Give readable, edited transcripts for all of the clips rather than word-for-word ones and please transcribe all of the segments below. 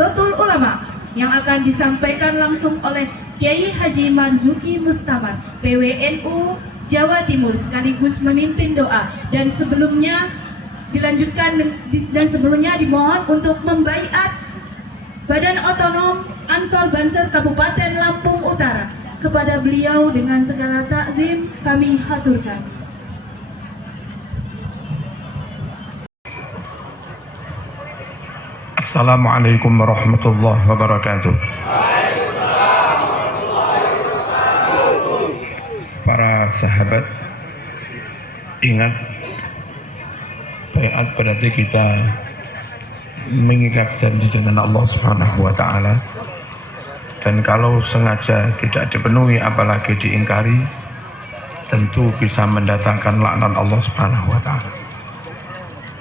Nahdlatul Ulama yang akan disampaikan langsung oleh Kiai Haji Marzuki Mustamar, PWNU Jawa Timur, sekaligus memimpin doa, dan sebelumnya dimohon untuk membaiat Badan Otonom Ansor Banser Kabupaten Lampung Utara. Kepada beliau dengan segala takzim kami haturkan. Assalamualaikum warahmatullahi wabarakatuh. Para sahabat, ingat, baiat berarti kita mengikat janji dengan Allah Subhanahu wa Ta'ala, dan kalau sengaja tidak dipenuhi apalagi diingkari, tentu bisa mendatangkan laknat Allah Subhanahu wa Ta'ala.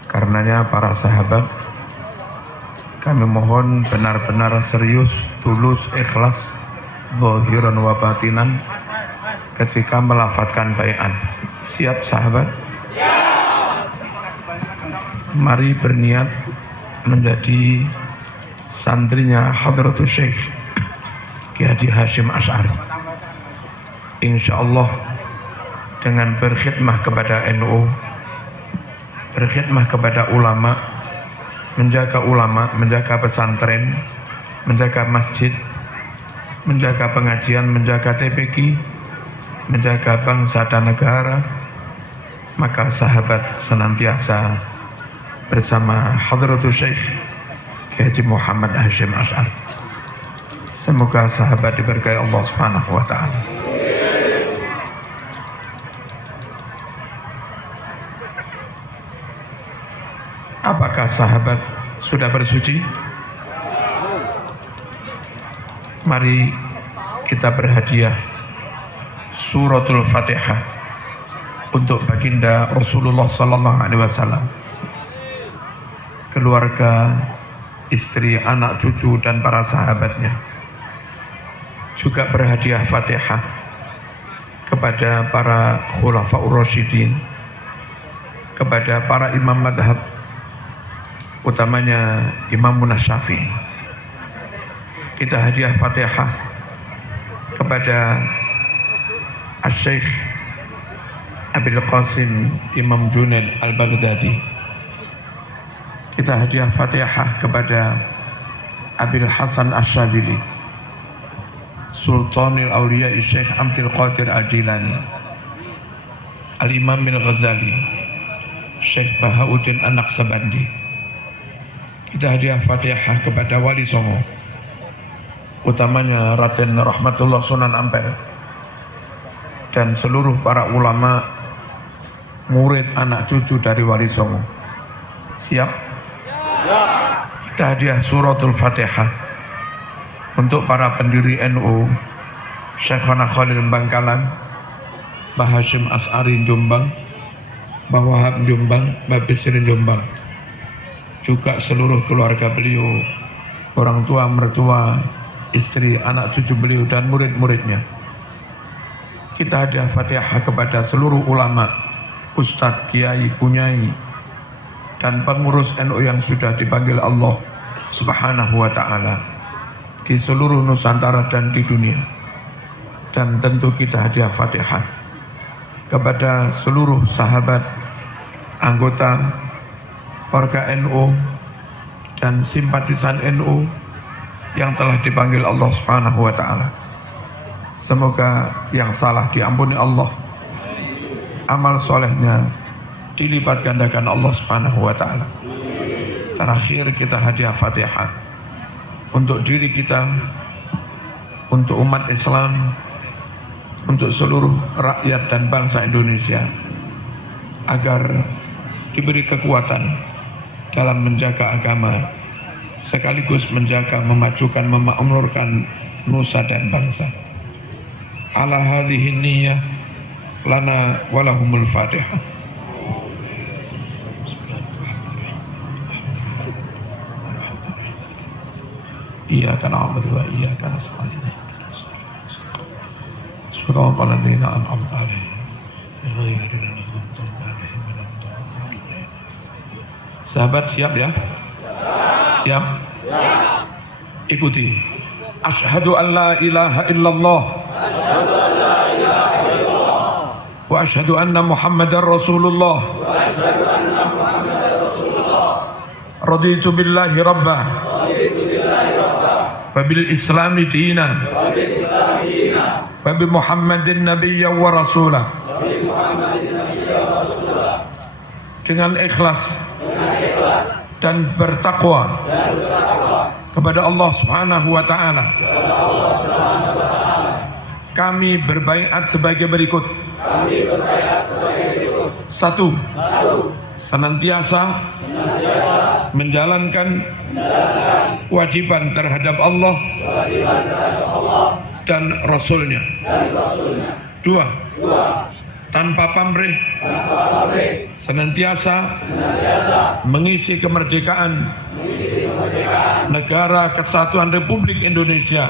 Karenanya para sahabat, kami mohon benar-benar serius, tulus, ikhlas, zahiran wa batinan ketika melafadzkan baiat. Siap sahabat? Siap. Mari berniat menjadi santrinya Hadratus Syekh Kiai Haji Hasyim Asy'ari. Insyaallah dengan berkhidmah kepada NU, berkhidmah kepada ulama, menjaga pesantren, menjaga masjid, menjaga pengajian, menjaga TPQ, menjaga bangsa dan negara, maka sahabat senantiasa bersama Hadratus Syekh Kiai Haji Muhammad Hasyim Asy'ari. Semoga sahabat diberkahi Allah Subhanahu wa Ta'ala. Apakah sahabat sudah bersuci? Mari kita berhadiah suratul Fatihah untuk baginda Rasulullah sallallahu alaihi wasallam, keluarga, istri, anak, cucu, dan para sahabatnya. Juga berhadiah Fatihah kepada para khulafaur rasyidin, kepada para imam madhab, utamanya Imam Syafi'i. Kita hadiah Fatihah kepada Asy-Syaikh Abil Qasim Imam Junaid Al-Baghdadi. Kita hadiah Fatihah kepada Abil Hasan Asy-Syadzili, Sultanul Auliya Syekh Abdul Qadir Al-Jilani, Al-Imam Al-Ghazali, Syekh Bahauddin An-Naqsabandi. Kita hadiah Fatihah kepada Wali Songo, utamanya Raden Rahmatullah Sunan Ampel, dan seluruh para ulama, murid, anak cucu dari Wali Songo. Siap? Kita hadiah suratul Fatihah untuk para pendiri NU, Syekhana Khalil Bangkalan, Mbah Hasyim Asy'ari Jombang, Mbah Wahab Jombang, Mbah Bisri Jombang, juga seluruh keluarga beliau, orang tua, mertua, istri, anak cucu beliau, dan murid-muridnya. Kita hadiah Fatihah kepada seluruh ulama, ustadz, kiai, punyai, dan pengurus NU yang sudah dipanggil Allah Subhanahu wa Ta'ala di seluruh Nusantara dan di dunia. Dan tentu kita hadiah Fatihah kepada seluruh sahabat, anggota, warga NU, dan simpatisan NU yang telah dipanggil Allah Subhanahu wa Ta'ala. Semoga yang salah diampuni Allah, amal solehnya dilipat gandakan Allah Subhanahu wa Ta'ala. Terakhir kita hadiah Fatihah untuk diri kita, untuk umat Islam, untuk seluruh rakyat dan bangsa Indonesia, agar diberi kekuatan dalam menjaga agama, sekaligus menjaga, memajukan, memakmurkan nusa dan bangsa. Ala hadhihi niyyah lana walahumul Fatihah. Iyyaka na'budu wa iyyaka nasta'in. Shiratal ladzina an'amta 'alaihim ghairil maghdubi 'alaihim waladdallin. Sahabat siap ya? Siap? Ikuti. Asyhadu an la ilaha illallah wa asyhadu anna Muhammadar Rasulullah. Raditu billahi rabba wa bil islami dina wa bi Muhammadin nabiyya wa rasulah. Dengan ikhlas dan bertakwa kepada Allah Subhanahu wa taala, kami berbaiat sebagai berikut. Satu, senantiasa menjalankan kewajiban terhadap Allah dan Rasulnya. Dua, tanpa pamrih, senantiasa mengisi kemerdekaan negara kesatuan Republik Indonesia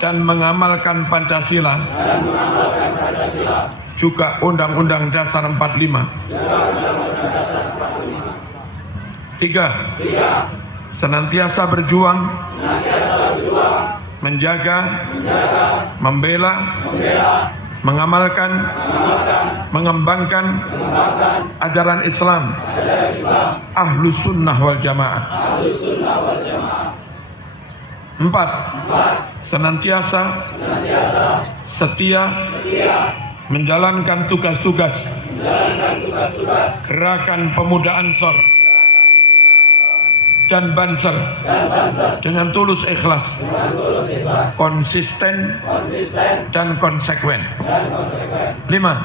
dan mengamalkan Pancasila, juga Undang-Undang Dasar 45. Tiga, senantiasa berjuang menjaga, membela, mengamalkan, mengembangkan ajaran Islam, Ahlus Sunnah wal Jamaah. Empat, senantiasa setia menjalankan tugas-tugas Gerakan Pemuda Ansor dan Banser dengan tulus ikhlas, konsisten dan konsekuen. Lima,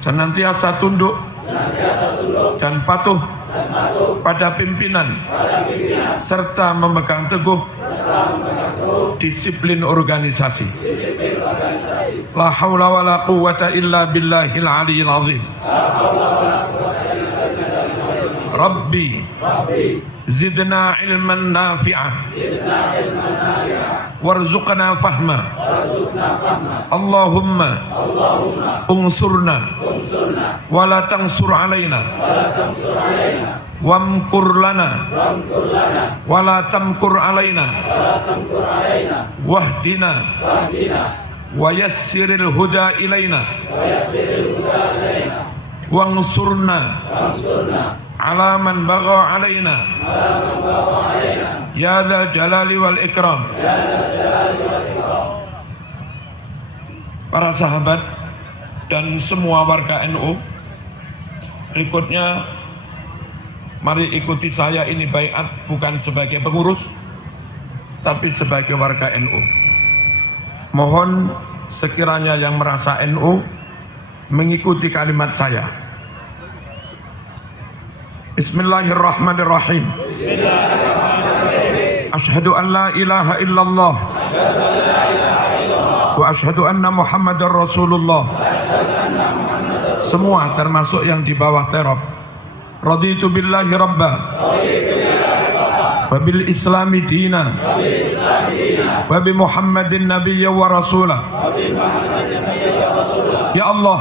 senantiasa tunduk dan patuh pada pimpinan serta memegang teguh disiplin organisasi. La haula wa la quwwata illa billahil aliyyil azim. Rabbi zidna ilman nafi'ah warzuqna fahma. Allahumma unsurna wala tansur alaina wamkur lana wala tamkur alaina wahdina wayassiril huda ilaina wansurna ala man bagha alaina ya dzal jalali wal ikram. Para sahabat dan semua warga NU, berikutnya mari ikuti saya ini baiat bukan sebagai pengurus tapi sebagai warga NU. Mohon sekiranya yang merasa NU mengikuti kalimat saya. Bismillahirrahmanirrahim. Asyhadu an la ilaha illallah wa asyhadu anna Muhammadar Rasulullah. Semua termasuk yang di bawah terop. Raditu billahi rabba wa bil islami dina wa bi Muhammadin nabiyya wa rasulah. Ya Allah,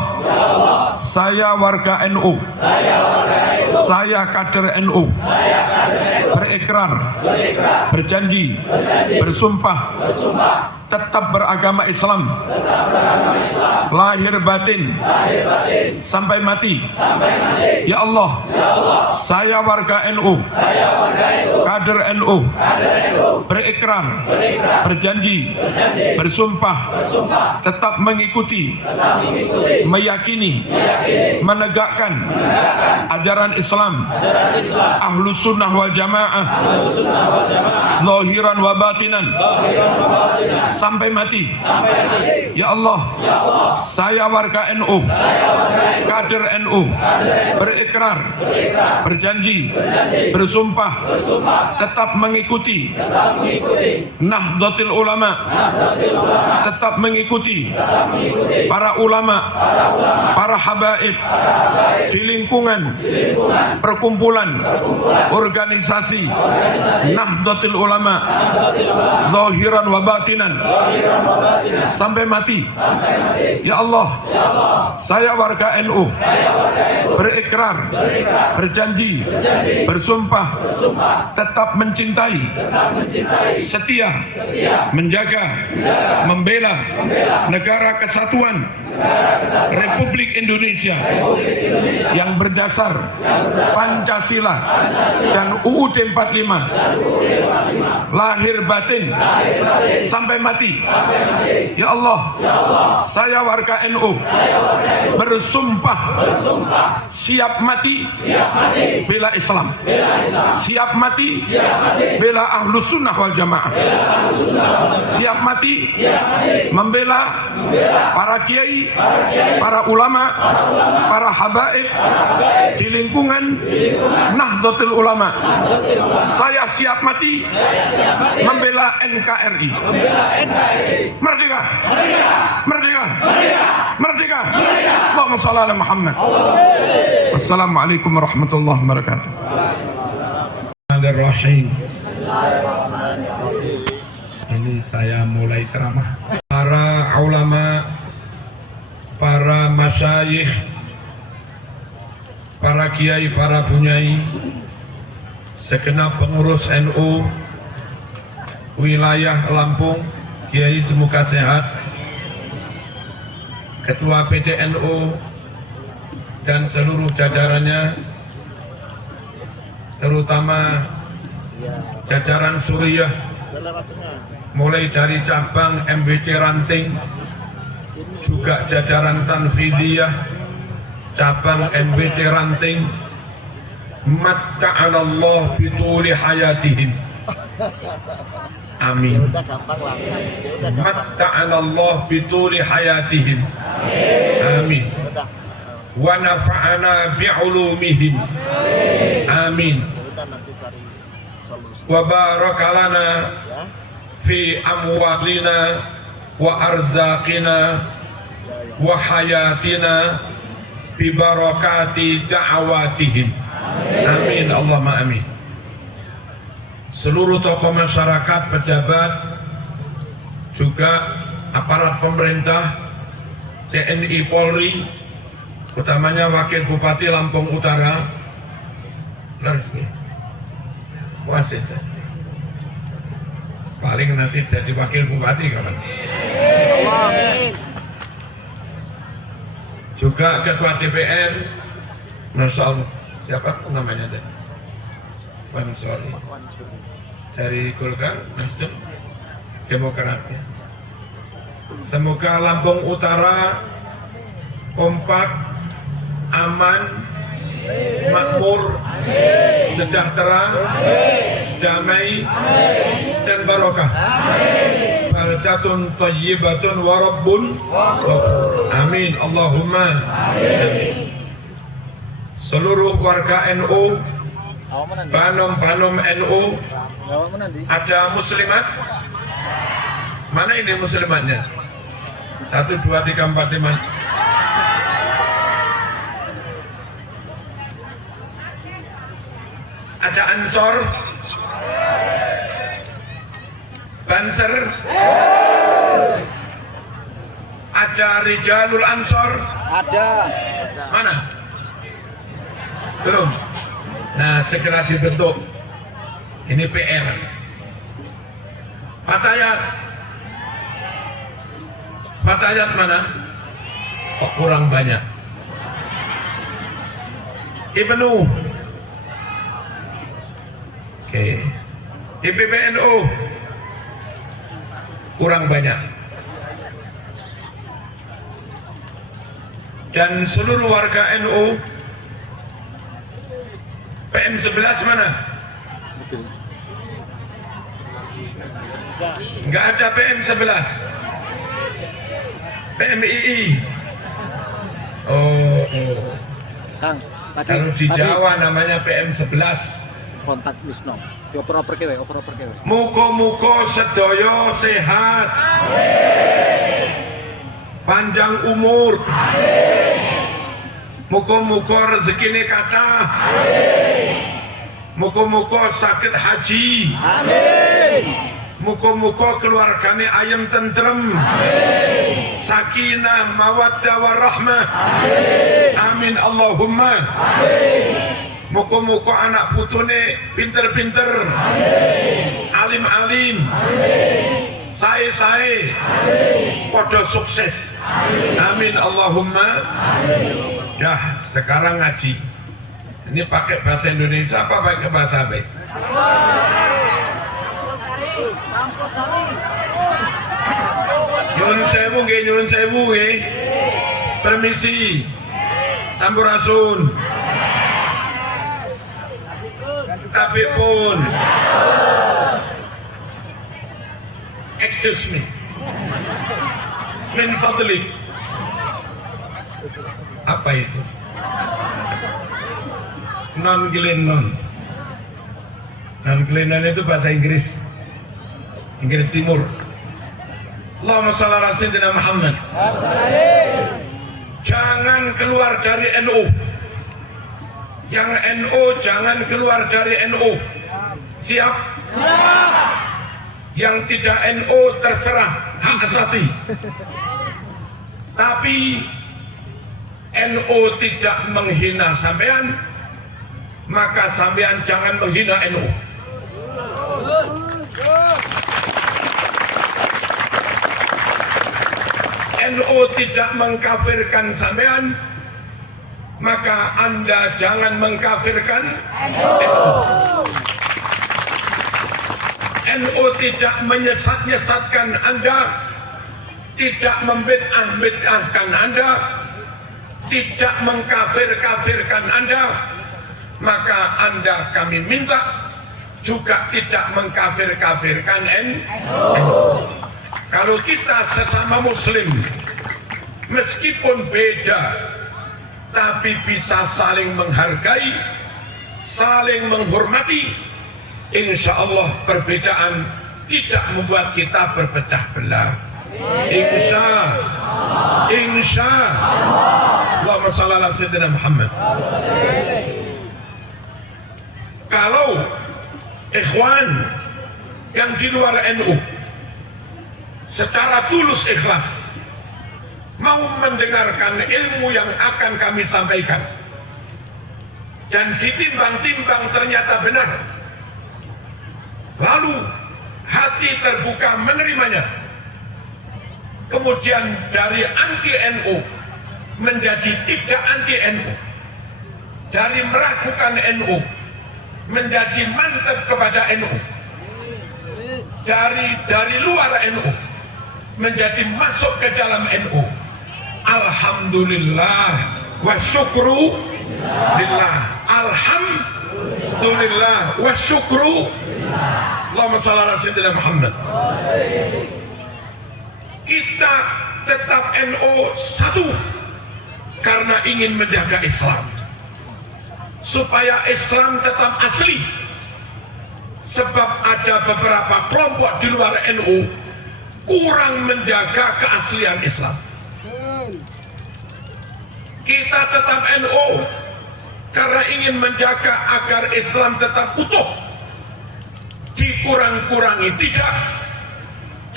saya warga NU, saya kader NU, berikrar, berjanji, bersumpah, tetap beragama Islam, lahir batin, sampai mati. Ya Allah, saya warga NU, kader NU, berikrar, berjanji, bersumpah, tetap mengikuti, meyakini, menegakkan ajaran Islam, Ahlus Sunnah wal Jamaah, zahiran wa batinan, sampai mati. Ya Allah, saya warga NU, kader NU, berikrar, berjanji, bersumpah, tetap mengikuti Nahdlatul Ulama, tetap mengikuti para ulama, para habaib di lingkungan perkumpulan organisasi Nahdlatul Ulama, zahiran wa batinan, sampai mati. Ya Allah, saya warga NU, berikrar, berjanji, bersumpah, tetap mencintai, setia, menjaga, membela negara kesatuan Republik Indonesia yang berdasar Pancasila dan UUD 45, lahir batin sampai mati. Ya Allah, saya warga NU bersumpah siap mati bela Islam, siap mati bela Ahlus Sunnah wal Jamaah, siap mati membela para kiai, para ulama, para habaib di lingkungan Nahdlatul Ulama. Saya siap mati membela NKRI. Merdeka! Merdeka! Merdeka! Allahumma shalli ala Muhammad. Wassalamualaikum warahmatullahi wabarakatuh. Bismillahirrahmanirrahim. Ini saya mulai ceramah. Para ulama, para masyayikh, para kiai, para bunyai, segenap pengurus NU wilayah Lampung, kiai semoga sehat, ketua PCNU dan seluruh jajarannya, terutama jajaran Suriah, mulai dari cabang MBC Ranting, juga jajaran Tanfidiyah, cabang MBC Ranting, matta'anallah bituli hayatihim. Amin. Matta'anallah bituli hayatihim. Amin. Wa nafa'ana bi'ulumihim. Amin. Wa barakalana fi amwalina wa arzaqina wa hayatina bi barakati da'awatihim. Amin. Allahumma amin. Seluruh tokoh masyarakat, pejabat, juga aparat pemerintah, TNI, Polri, utamanya Wakil Bupati Lampung Utara, wasit, paling nanti jadi Wakil Bupati kapan? Juga Ketua DPR, Masya Allah, siapa namanya deh? Wansori. Dari Golkar, Nasdem, Demokrat. Semoga Lampung Utara kompak, aman, makmur, sejahtera, damai, dan barokah. Baldatun thayyibatun wa rabbun ghafur. Amin. Allahumma amin. Seluruh warga NU, panom-panom NU, ada muslimat? Mana ini muslimatnya? 1, 2, 3, 4, 5. Ada Ansor, Banser, ada Rijalul Ansor. Ada. Mana? Belum. Nah, segera dibentuk. Ini PR. Fatayat. Fatayat mana? Kok kurang banyak? Ibnu. Oke. IPPNU. Kurang banyak. Dan seluruh warga NU. PM11 mana? Enggak ada PM11. PMII. Oh. Kang, Kalau di Jawa namanya PM11. kontak Wisno. Oper-oper kewe, oper-oper kewe. Muga-muga sedaya sehat. Panjang umur. Muga-muga rezekine kathah. Muga-muga sakit haji. Amin. Muga-muga keluargane ayem tentrem. sakinah, mawaddah, warahmah. Amin Allahumma. Muka-muka anak putune pinter-pinter, alim-alim, sae-sae, podo sukses. Amin Allahumma. Ya, sekarang ngaji. Ini pakai bahasa Indonesia apa pakai bahasa apa? Nyuwun sewu nggih. Permisi. Sampurasun. Tapi pun. Excuse me. Min fadlik. Apa itu? Non-Glennon. Non-Glennon itu bahasa Inggris. Inggris Timur. Allahumma shalli ala sayyidina Muhammad. Jangan keluar dari NU. Yang NU jangan keluar dari NU. Siap? Siap. Yang tidak NU terserah, hak asasi. Tapi NU tidak menghina sampean, maka sampean jangan menghina NU. NU tidak mengkafirkan sampean, maka Anda jangan mengkafirkan NU. NU tidak menyesat-nyesatkan Anda, tidak membid'ah-bid'ahkan Anda, tidak mengkafir-kafirkan Anda, maka Anda kami minta juga tidak mengkafir-kafirkan NU. Kalau kita sesama muslim, meskipun beda, tapi bisa saling menghargai, saling menghormati, insya Allah perbedaan tidak membuat kita berpecah belah. Insya Allahumma shalli ala sayyidina Muhammad. Kalau ikhwan yang di luar NU secara tulus ikhlas mau mendengarkan ilmu yang akan kami sampaikan dan ditimbang-timbang ternyata benar, lalu hati terbuka menerimanya, kemudian dari anti NU menjadi tidak anti NU, dari meragukan NU menjadi mantap kepada NU, dari luar NU menjadi masuk ke dalam NU. Alhamdulillah wa syukru lillah. Alhamdulillah wa syukru. Allahumma shalli ala sayyidina Muhammad. Kita tetap NU satu karena ingin menjaga Islam, supaya Islam tetap asli. Sebab ada beberapa kelompok di luar NU kurang menjaga keaslian Islam. Kita tetap NU karena ingin menjaga agar Islam tetap utuh, dikurang-kurangi tidak,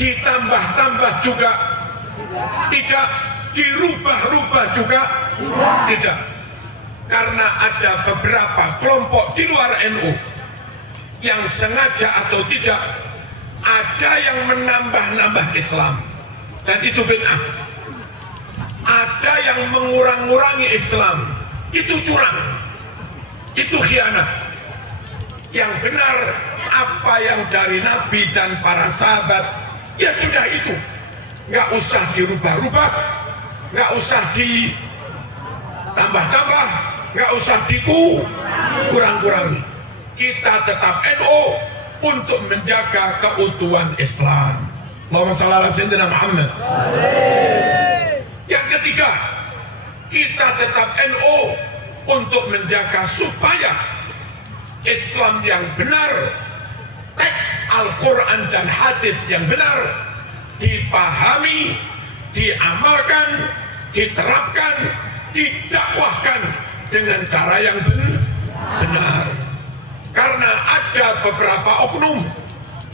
ditambah-tambah juga tidak, dirubah-rubah juga tidak. Karena ada beberapa kelompok di luar NU yang sengaja atau tidak ada yang menambah-nambah Islam, dan itu bid'ah. Ada yang mengurang-urangi Islam, itu curang, itu khianat. Yang benar apa yang dari Nabi dan para sahabat, ya sudah itu, nggak usah dirubah-rubah, nggak usah ditambah-tambah, nggak usah dikurang-kurangi. Kita tetap NU untuk menjaga keutuhan Islam. Allahumma shalli ala sayyidina Muhammad. Yang ketiga, kita tetap NU untuk menjaga supaya Islam yang benar, teks Al-Quran dan hadis yang benar dipahami, diamalkan, diterapkan, didakwahkan dengan cara yang benar. Karena ada beberapa oknum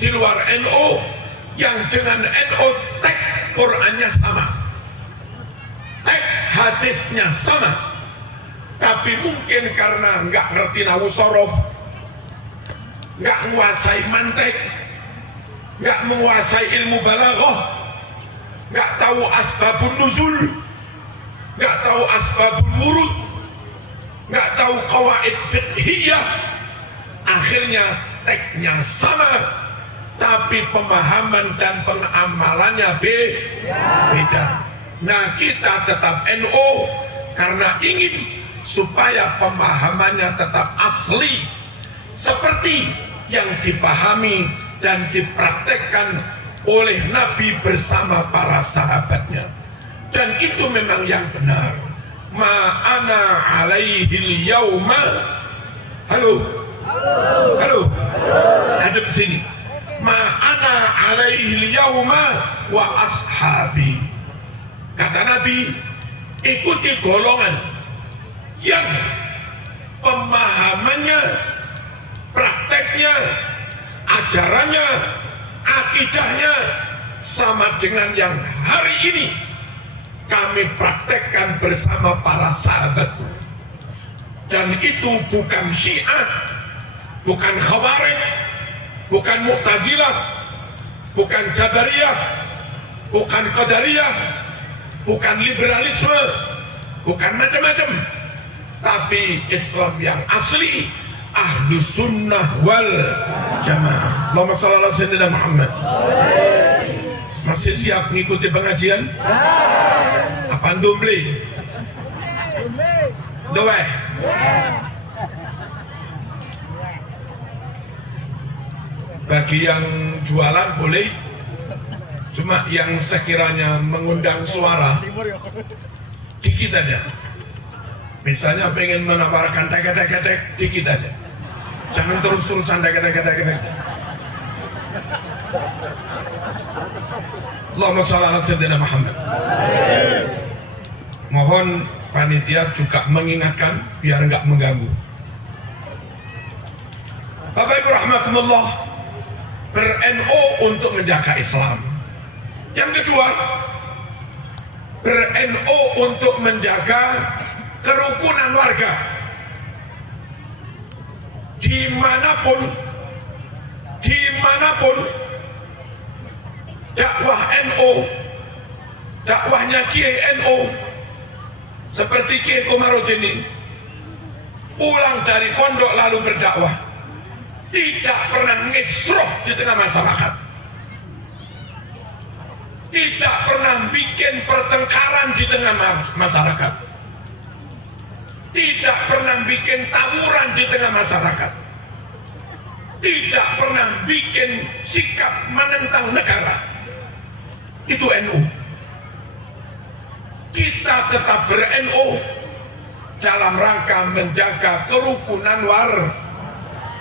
di luar NU yang dengan NU teks Qurannya sama, hadisnya sama, tapi mungkin karena nggak ngerti nahwu sorof, nggak menguasai mantek, nggak menguasai ilmu balaghah, nggak tahu asbabun nuzul, nggak tahu asbabul wurud, nggak tahu qawaid fiqhiyah, akhirnya teksnya sama, tapi pemahaman dan pengamalannya beda. Nah, kita tetap NU karena ingin supaya pemahamannya tetap asli seperti yang dipahami dan dipraktekkan oleh Nabi bersama para sahabatnya, dan itu memang yang benar. Ma'ana alaihil yauma. Halo, hadap sini. Ma'ana alaihil yauma wa ashabi. Kata Nabi, ikuti golongan yang pemahamannya, prakteknya, ajarannya, akidahnya sama dengan yang hari ini kami praktekkan bersama para sahabat. Dan itu bukan Syiah, bukan Khawarij, bukan Mu'tazilah, bukan Jabariyah, bukan Qadariyah, bukan liberalisme, bukan macam-macam, tapi Islam yang asli, Ahlus Sunnah wal Jamaah. Allahumma shalli ala sayyidina Muhammad. Masih siap mengikuti pengajian? Apa beli? Doa. Bagi yang jualan boleh, cuma yang sekiranya mengundang suara dikit aja. Misalnya pengen menawarkan tek-tek dikit aja, jangan terus-terusan tek-tek. Allahumma shalli ala sayyidina Muhammad. Mohon panitia juga mengingatkan biar enggak mengganggu. Bapak Ibu rahmatullah, ber-NU untuk menjaga Islam. Yang kedua, ber-NU untuk menjaga kerukunan warga. Dimanapun dakwah NU, dakwahnya Kiai NU seperti Kiai Komarudin ini pulang dari pondok lalu berdakwah, tidak pernah ngisroh di tengah masyarakat, tidak pernah bikin pertengkaran di tengah masyarakat, tidak pernah bikin tawuran di tengah masyarakat, tidak pernah bikin sikap menentang negara. Itu NU. Kita tetap ber-NU dalam rangka menjaga kerukunan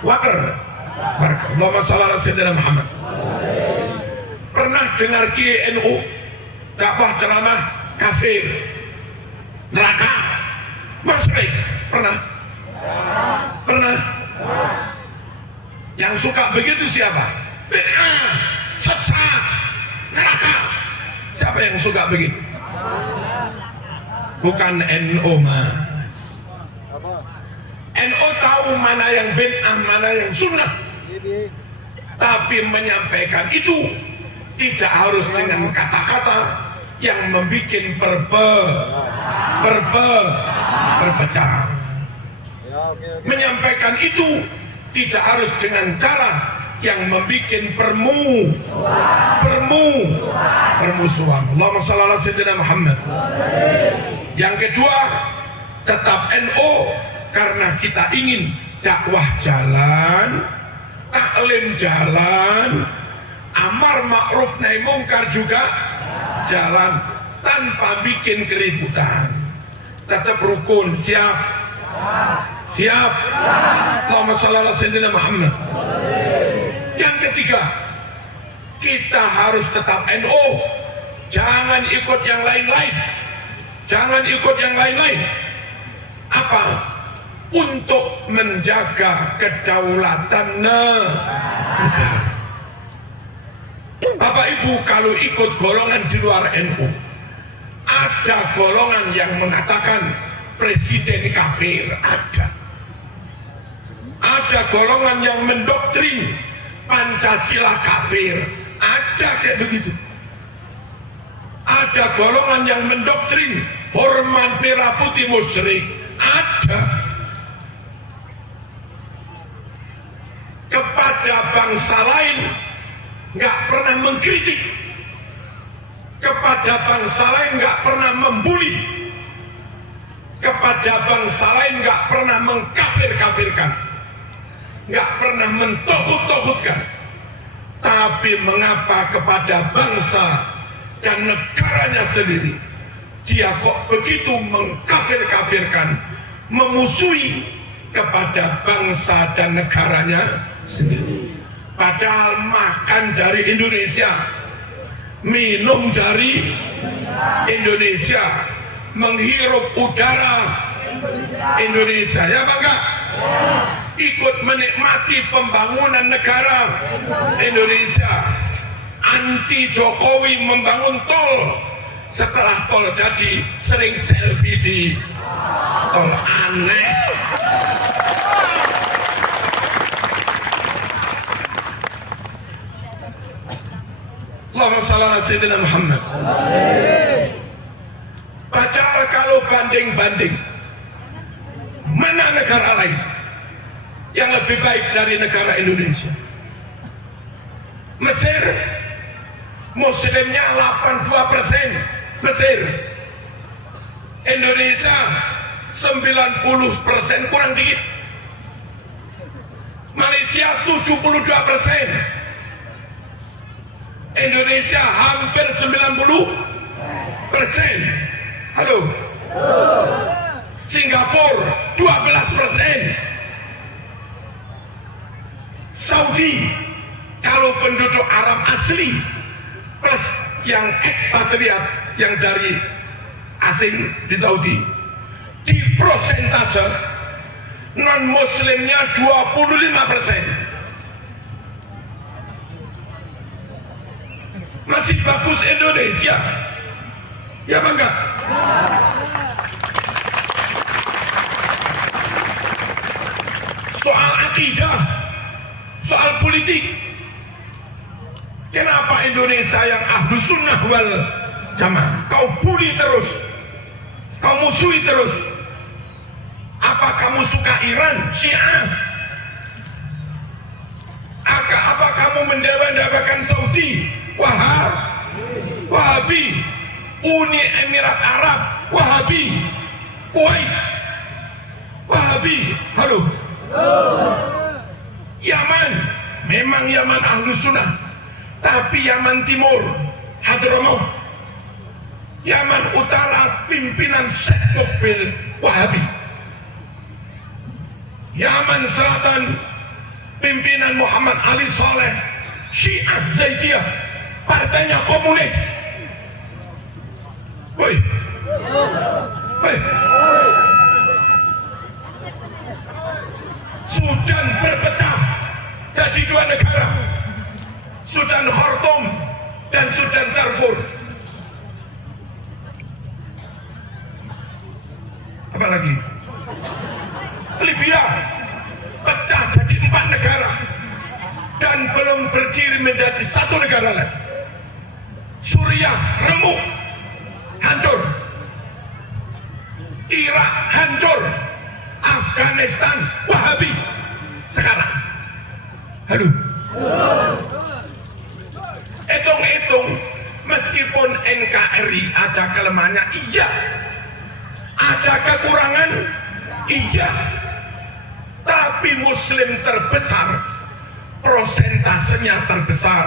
warga. Allahumma shalli ala sayyidina Muhammad. Pernah dengar Kiai NU dakwah ceramah kafir, neraka, musyrik? Pernah? Yang suka begitu siapa? Bid'ah, sesat, neraka. Siapa yang suka begitu? Bukan NU, Mas. NU tahu mana yang bid'ah, mana yang sunnah, tapi menyampaikan itu tidak harus dengan kata-kata yang membuat berpecah. Menyampaikan itu tidak harus dengan cara yang membuat permusuhan. Allahumma shalli ala sayyidina Muhammad. Yang kedua, tetap NU karena kita ingin dakwah jalan, taklim jalan, amar ma'ruf nahi mungkar juga jalan tanpa bikin keributan. Tetap rukun, siap. Allahumma shalli ala sayyidina Muhammad. Yang ketiga, kita harus tetap NU, jangan ikut yang lain-lain. Apa? Untuk menjaga kedaulatan negara. Bapak Ibu, kalau ikut golongan di luar NU, Ada golongan yang mengatakan presiden kafir, ada golongan yang mendoktrin Pancasila kafir, ada kayak begitu. Ada golongan yang mendoktrin hormat merah putih musyrik, ada. Kepada bangsa lain nggak pernah mengkritik, kepada bangsa lain nggak pernah membuli, kepada bangsa lain nggak pernah mengkafir-kafirkan, nggak pernah mentogut-togutkan. Tapi mengapa kepada bangsa dan negaranya sendiri dia kok begitu mengkafir-kafirkan, memusuhi kepada bangsa dan negaranya sendiri? Padahal makan dari Indonesia, minum dari Indonesia, menghirup udara Indonesia, ya bangga? Ikut menikmati pembangunan negara Indonesia. Anti Jokowi membangun tol, setelah tol jadi sering selfie di tol, aneh. Allahumma shalli ala sayyidina Muhammad. Padahal kalau banding-banding, mana negara lain yang lebih baik dari negara Indonesia? Mesir, muslimnya 82%, Mesir. Indonesia 90% kurang dikit. Malaysia 72%. Indonesia hampir 90%. Halo. Singapura 12%. Saudi, kalau penduduk Arab asli plus yang ekspatriat yang dari asing di Saudi, di prosentase non muslimnya 25%. Masih bagus Indonesia, ya bangga. Soal akidah, soal politik, kenapa Indonesia yang ahlus sunnah wal jamaah kau bully terus, kau musuhi terus? Apa kamu suka Iran, Syiah? Apa kamu mendewa-dewakan Saudi, Wahabi, Uni Emirat Arab, Wahabi, Kuwait, Wahabi? Halo. Yaman, memang Yaman ahlus sunnah, tapi Yaman Timur, Hadramaut, Yaman Utara pimpinan Syekh Mukbil Wahabi, Yaman Selatan pimpinan Muhammad Ali Saleh, Syiah Zaidiyah, partainya komunis. Woi, Sudan berpecah jadi dua negara, Sudan Khartoum dan Sudan Darfur. Apa lagi? Libya pecah jadi 4 negara dan belum berdiri menjadi satu negara lagi. Suriah remuk, hancur. Irak hancur. Afghanistan Wahabi sekarang. Halo. Hitung-hitung, meskipun NKRI ada kelemahannya, iya. Ada kekurangan, iya. Tapi Muslim terbesar, prosentasenya terbesar,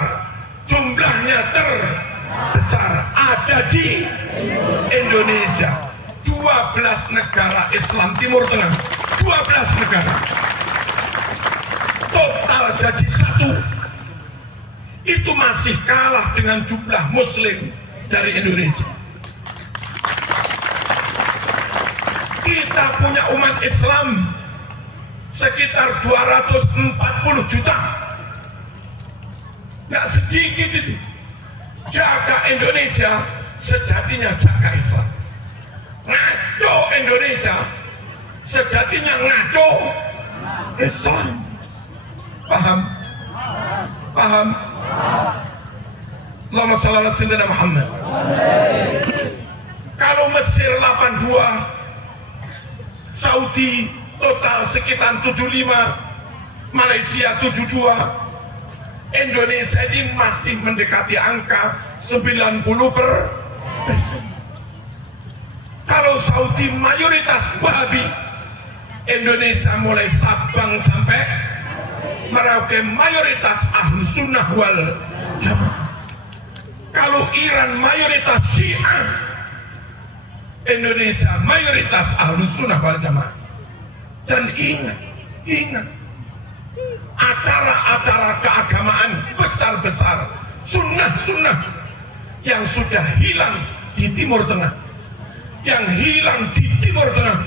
jumlahnya terbesar ada di Indonesia. 12 negara Islam Timur Tengah, 12 negara total jadi satu. Itu masih kalah dengan jumlah Muslim dari Indonesia. Kita punya umat Islam sekitar 240 juta, nggak sedikit itu. Jaga Indonesia sejatinya jaga Islam. Ngaco Indonesia, sejatinya ngaco Islam. Paham? Paham? Allahumma shalli ala sayyidina Muhammad. Kalau Mesir 82, Saudi total sekitar 75, Malaysia 72, Indonesia ini masih mendekati angka 90%. Kalau Saudi mayoritas Wahabi, Indonesia mulai Sabang sampai Merauke mayoritas Ahlus Sunnah wal Jamaah. Kalau Iran mayoritas Syiah, Indonesia mayoritas Ahlus Sunnah wal Jamaah. Dan ingat, acara-acara keagamaan besar-besar, sunnah-sunnah yang sudah hilang di Timur Tengah, yang hilang di Timur Tengah,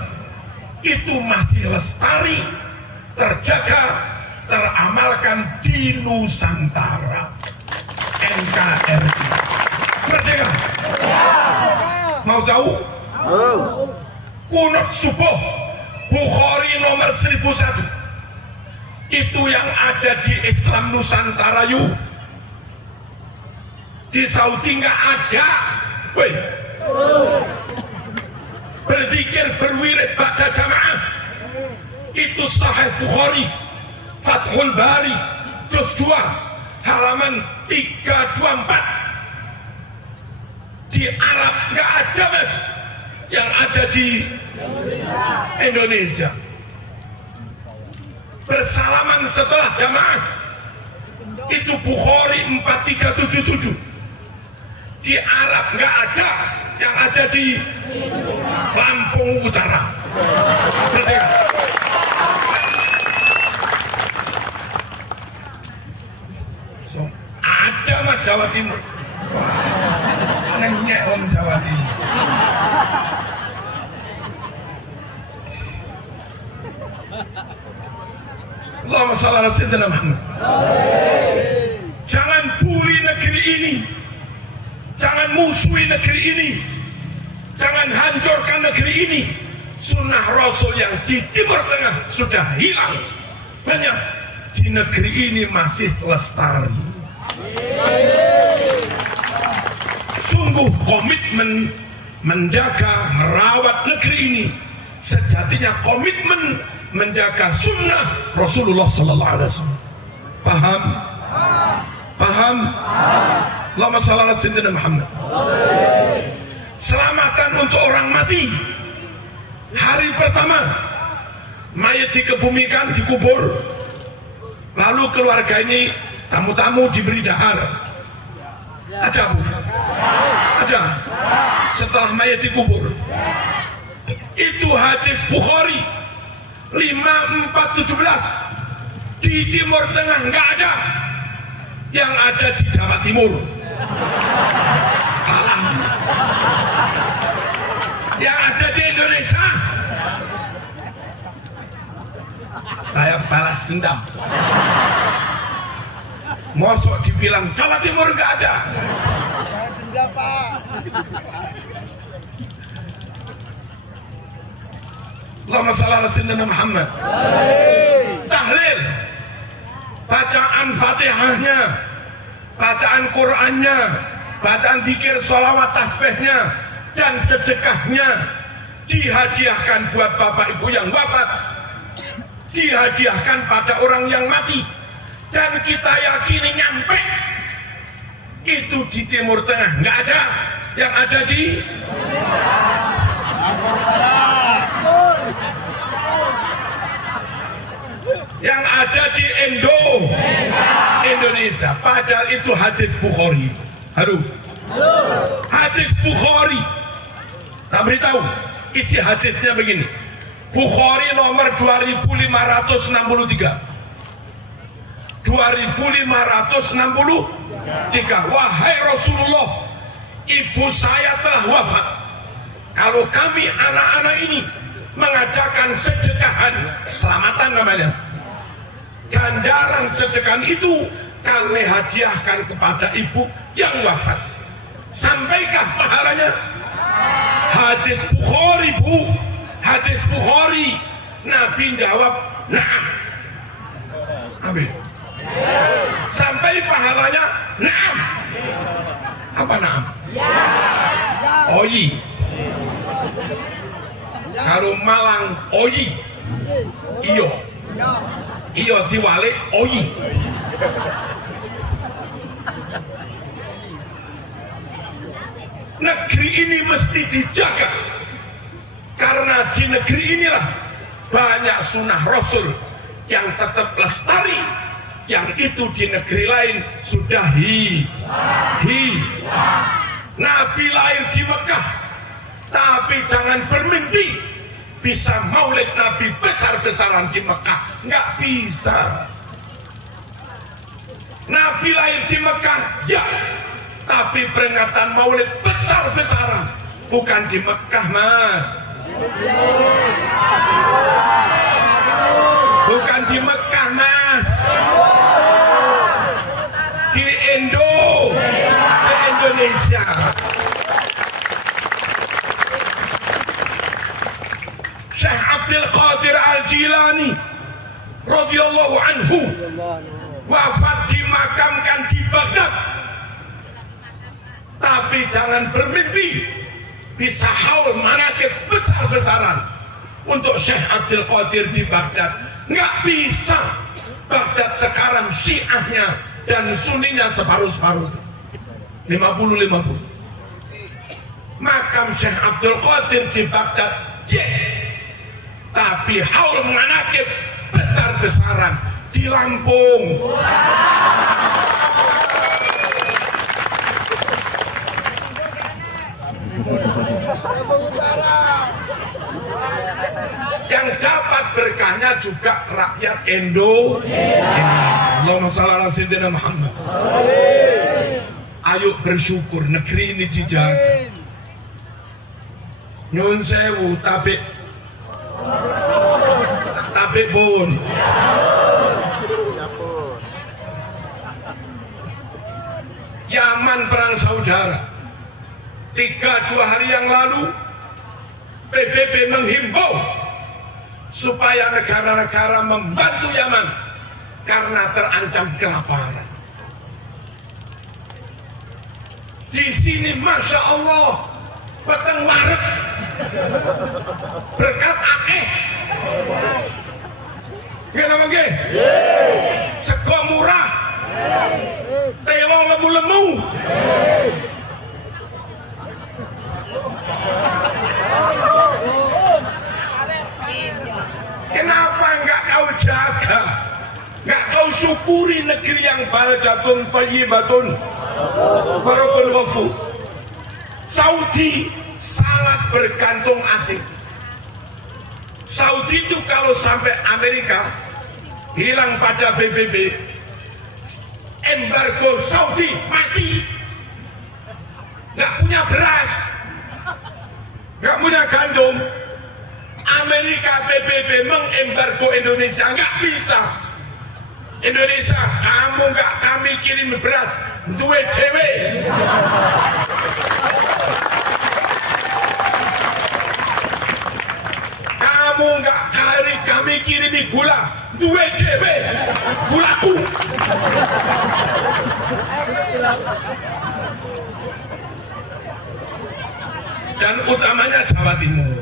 itu masih lestari, terjaga, teramalkan di Nusantara. NKRI merdeka. Mau tahu? Kunut subuh Bukhari nomor 1001 itu yang ada di Islam Nusantara yuk. Di Saudi nggak ada. Woi, berzikir berwirid baca jamaah itu Sahih Bukhari Fathul Bari juz 2 halaman 324. Di Arab nggak ada mas, yang ada di Indonesia. Bersalaman setelah jamaah itu Bukhari 4377. Di Arab nggak ada, yang ada di Lampung Utara. Merdeka. So, ada mas Jawa Timur. Ngenyek om Jawa Timur. Allahumma shalli ala sayyidina Muhammad. Jangan bully negeri ini, jangan musuhi negeri ini, jangan hancurkan negeri ini. Sunnah Rasul yang di Timur Tengah sudah hilang, banyak di negeri ini masih lestari. Sungguh komitmen menjaga, merawat negeri ini, sejatinya komitmen menjaga sunnah Rasulullah Sallallahu Alaihi Wasallam. Paham? Paham? Allahumma shalli ala sayyidina Muhammad. Selamatan untuk orang mati. Hari pertama mayat dikebumikan, dikubur, lalu keluarga ini tamu-tamu diberi dahar. Ada bu? Ada. Setelah mayat dikubur, itu hadis Bukhari 5417. Di Timur Tengah nggak ada, yang ada di Jawa Timur. Salah. Yang ada di Indonesia. Saya balas dendam. Mosok dibilang Jawa Timur nggak ada. Dendam Pak. Allahumma shalli ala sayyidina Muhammad. Tahlil, bacaan Fatihahnya, bacaan Qur'annya, bacaan zikir, sholawat, tasbihnya, dan sedekahnya dihadiahkan buat bapak ibu yang wafat, dihadiahkan pada orang yang mati, dan kita yakini nyampe itu di Timur Tengah nggak ada, yang ada di yang ada di Indonesia. Padahal itu hadis Bukhari. Halo. Hadis Bukhari. Tak beritahu isi hadisnya begini. Bukhari nomor 2563. 2563. Wahai Rasulullah, ibu saya telah wafat. Kalau kami anak-anak ini mengadakan sedekahan, selamatan namanya, ganjaran sedekahan itu kami hadiahkan kepada ibu yang wafat. Sampaikah pahalanya? Hadis Bukhari, Bu. Hadis Bukhari. Nabi jawab, na'am. Amin. Sampai pahalanya, na'am. Apa na'am? Oyi. Kalau Malang, oyi. Iyo. Iyo diwalik, oyi. Negeri ini mesti dijaga, karena di negeri inilah banyak sunnah Rasul yang tetap lestari, yang itu di negeri lain sudah Nabi lahir di Mekah, tapi jangan bermimpi bisa maulid Nabi besar-besaran di Mekah, nggak bisa. Nabi lahir di Mekah, ya, tapi peringatan maulid besar-besaran bukan di Mekah, Mas. Bukan di Mekah, Mas. Di Indonesia. Syekh Abdul Qadir Al-Jilani radhiyallahu anhu wafat dimakamkan di Baghdad. Tapi jangan bermimpi bisa haul manaqib besar-besaran untuk Syekh Abdul Qadir di Baghdad. Nggak bisa. Baghdad sekarang Syiahnya dan Sunninya separuh-separuh, 50-50. Makam Syekh Abdul Qadir di Baghdad, yes, tapi haul manaqib besar-besaran di Lampung. Yang dapat berkahnya juga rakyat Indonesia. Allahumma shalli ala sayyidina Muhammad. Ayo bersyukur negeri ini dijaga. Nyun sewu tapi pun Yaman perang saudara. 3-2 hari yang lalu PBB menghimbau supaya negara-negara membantu Yaman karena terancam kelaparan. Di sini Masya Allah peteng Maret berkat akeh. Kenapa nggih? Sego murah, telo lemu-lemu. Kenapa enggak kau jaga? Enggak kau syukuri negeri yang baldatun thayyibatun warabul ghafur. Saudi sangat bergantung asing. Saudi itu kalau sampai Amerika hilang pada PBB, embargo Saudi mati. Nggak punya beras, nggak punya gandum. Amerika PBB mengembargo Indonesia, nggak bisa. Indonesia, kamu nggak kami kirim beras, duwe cewek. Kamu nggak kami kirimi gula, duwe cewek, gulaku. Dan utamanya Jawa Timur.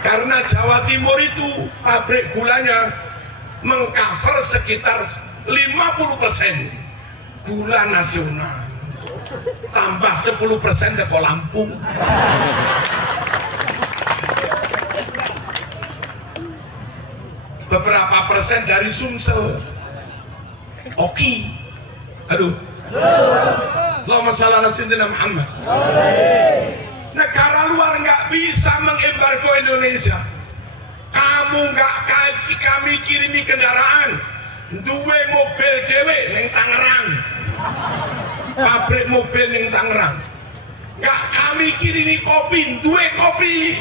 Karena Jawa Timur itu pabrik gulanya mengcover sekitar 50% gula nasional, tambah 10% ke Lampung. Beberapa persen dari Sumsel. Oki. Aduh. Allahumma shalli ala sayyidina Muhammad. Negara luar nggak bisa mengembargo Indonesia. Kamu nggak kami kirimi kendaraan, duwe mobil dewe ning Tangerang, pabrik mobil ning Tangerang. Nggak kami kirimi kopi, duwe kopi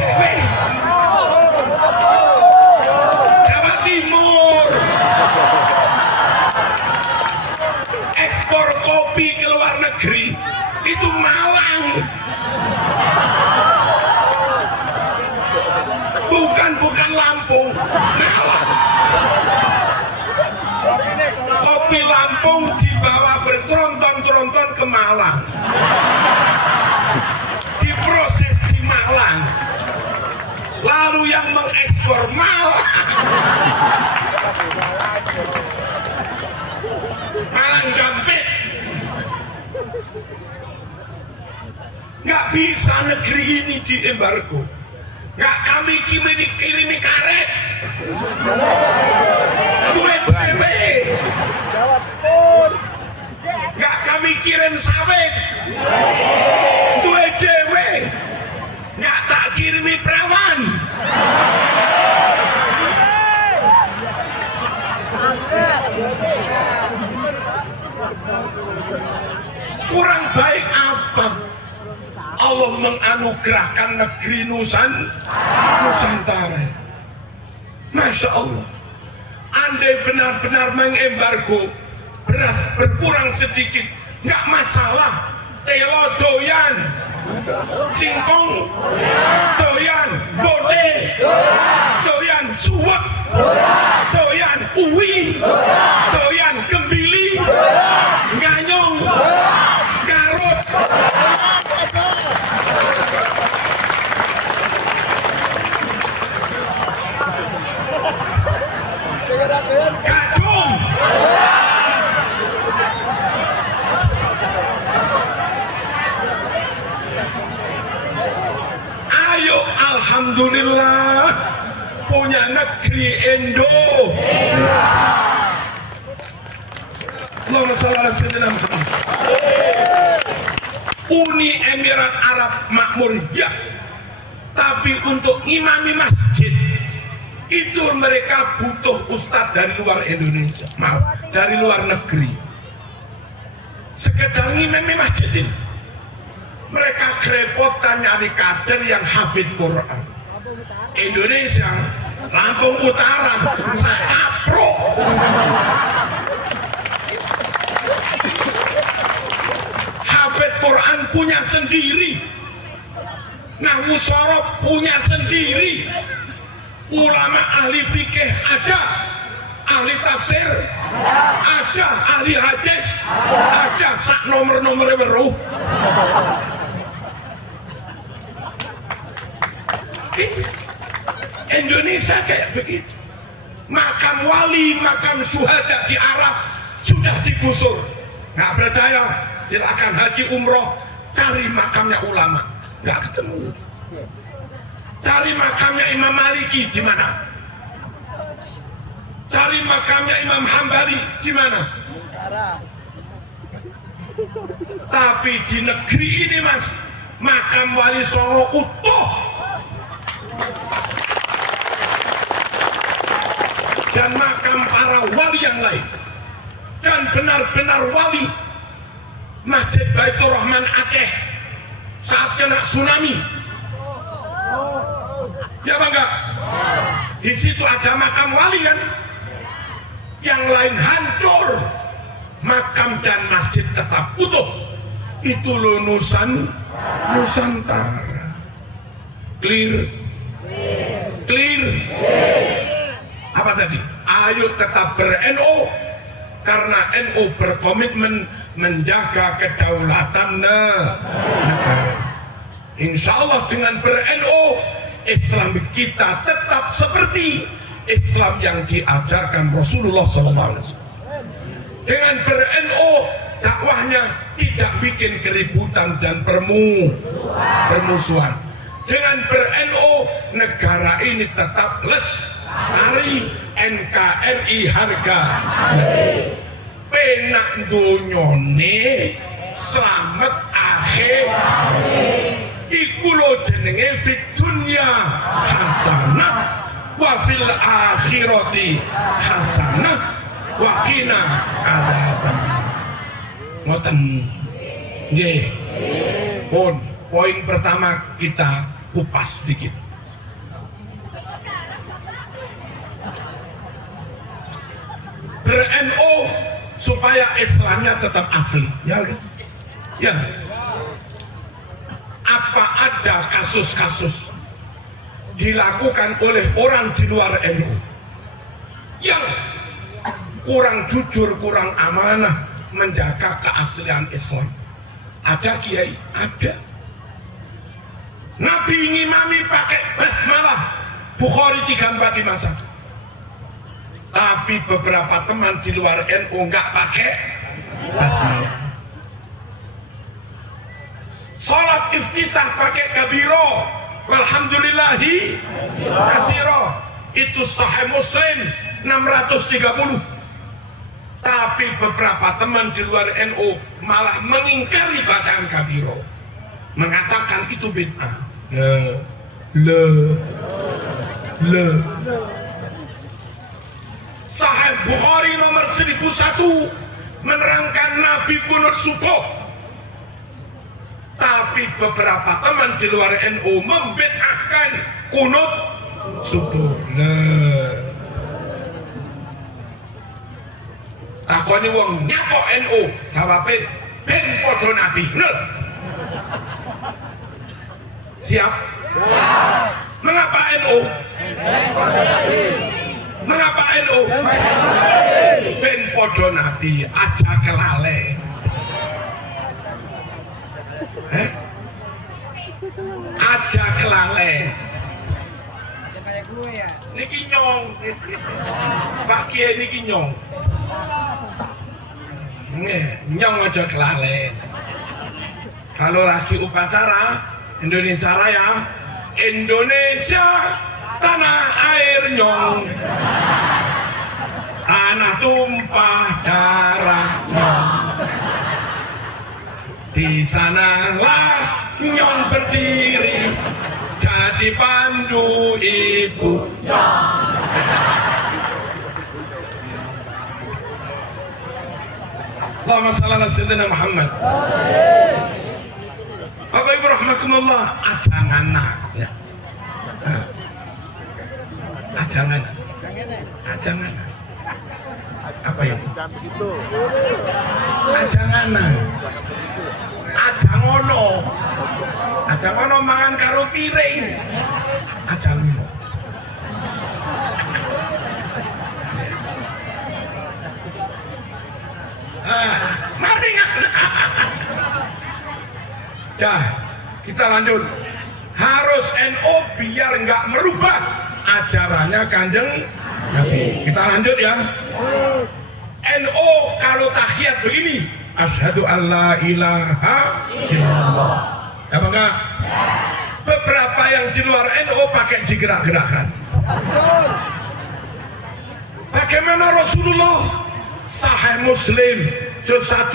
dewe. Jawa Timur. bukan Lampung. Salah. Kopi Lampung dibawa bertronton-tronton ke Malang. Diproses di Malang. Lalu yang mengekspor Malang. Malang Gampit. Nggak bisa negeri ini diembargo. Nggak kami kirimi karet. Duit dewe. Nggak kami kirim sawit. Duit dewe. Nggak tak kirimi perawan. Kurang baik apa? Allah menganugerahkan negeri Nusantara. Masya Allah. Andai benar-benar mengembargo, beras berkurang sedikit, nggak masalah. Telo doyan, singkong doyan, bote doyan, suwek doyan, uwi doyan, kembili, nganyong, garut. Kadung. Ayo, alhamdulillah punya negeri Indo. Allahumma shalli ala sayyidina Muhammad. Uni Emirat Arab Makmur ya, tapi untuk ngimami masjid itu mereka butuh ustadz dari luar Indonesia, maaf, dari luar negeri. Sekedar ngimami masjid ini, mereka kerepotan nyari kader yang hafid Quran. Indonesia, Lampung Utara, Sapro. Hafid Quran punya sendiri, Nahwu Shorof punya sendiri. Ulama ahli fikih ada, ahli tafsir ada, ahli hadis ada, sak nomor-nomor weruh. Indonesia kayak begitu. Makam wali, makam syuhada di Arab sudah digusur. Nggak percaya? Silakan haji umroh, cari makamnya ulama, nggak ketemu. Cari makamnya Imam Maliki di mana? Cari makamnya Imam Hambali di mana? Tapi di negeri ini mas, makam Wali Songo utuh. Dan makam para wali yang lain. Dan benar-benar wali. Masjid Baitur Rahman Aceh saat kena tsunami. Ya bangga. Di situ ada makam wali kan? Yang lain hancur. Makam dan masjid tetap utuh. Itu loh Nusantara. Clear? Clear? Apa tadi? Ayo tetap ber-NU. Karena NU berkomitmen menjaga kedaulatan negara. Insya Allah dengan ber-NU, Islam kita tetap seperti Islam yang diajarkan Rasulullah SAW. Dengan ber-NU, dakwahnya tidak bikin keributan dan permusuhan. Dengan ber-NU, negara ini tetap lestari, NKRI harga penak dunyone, selamat akhir. Iku lo jenenge fit dunya hasanah wa fil akhirati hasanah wa qina adzaban. Ngoten nggih. Poin pertama kita kupas sedikit. Ber-NU supaya Islamnya tetap asli, ya kan? Ya. Apa ada kasus-kasus dilakukan oleh orang di luar NU yang kurang jujur, kurang amanah menjaga keaslian Islam. Ada kiai, ada. Nabi ngimami pakai basmalah, Bukhari 3451. Tapi beberapa teman di luar NU nggak pakai basmalah. Salat iftitah pakai kabiro, walhamdulillahi katsiro. Itu Sahih Muslim 630. Tapi beberapa teman di luar NU malah mengingkari bacaan kabiro, mengatakan itu bid'ah. Sahih Bukhari nomor 1001 menerangkan Nabi kunut subuh. Tapi beberapa teman di luar NU membid'ahkan kunut subuh. Takoni wong nyapa NU, jawabe ben padha Nabi. Siap? Mengapa NU? Mengapa NU? Ben padha Nabi, aja kelale. Aja kelale. Niki nyong. Pak Kiai niki nyong. Nyong aja kelale. Kalau lagi upacara Indonesia Raya, Indonesia tanah air nyong, tanah tumpah darah nyong. Di sanalah nyong berdiri jadi pandu ibu nyong. Allahumma shalli ala sayyidina Muhammad. Bapak Ibu rahimakumullah, ajangan ya. Ajangan. Apa itu? Ajangan. Ajangono mangan karo piring. Ajangono. Mari ya, kita lanjut. Harus NU biar nggak merubah ajarannya Kanjeng Nabi. Kita lanjut ya. NU kalau tahiyat begini, asyhadu alla ilaha illallah. Apa enggak? Beberapa yang di luar NU pakai digerak-gerakkan. Bagaimana Rasulullah? Sahih Muslim juz 1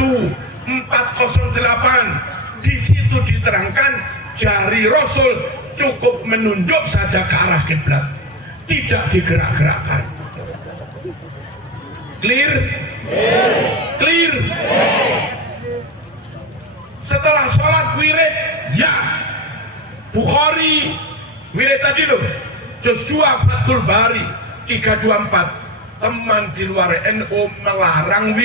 408. Di situ diterangkan jari Rasul cukup menunjuk saja ke arah kiblat, tidak digerak-gerakkan. Clear? Clear? Setelah sholat wirid, ya Bukhari wirid tadi loh, juz 2 Fathul Bari 324. Teman di luar NU melarang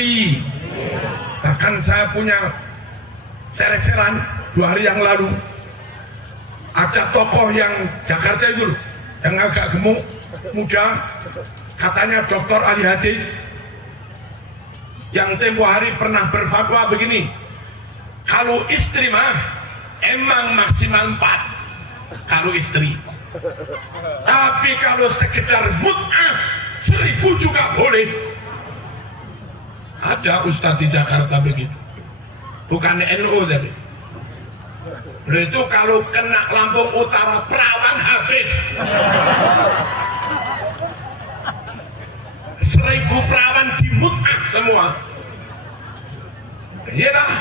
bahkan saya punya sereseran 2 hari yang lalu, ada tokoh yang Jakarta itu yang agak gemuk, muda, katanya dokter ahli hadis, yang tempo hari pernah berfatwa begini, kalau istri mah emang maksimal 4 kalau istri, tapi kalau sekedar mut'ah 1000 juga boleh. Ada ustadz di Jakarta begitu, bukan NU tadi. Itu kalau kena Lampung Utara perawan habis. 1000 perawan dimut'ah semua. Iya dah.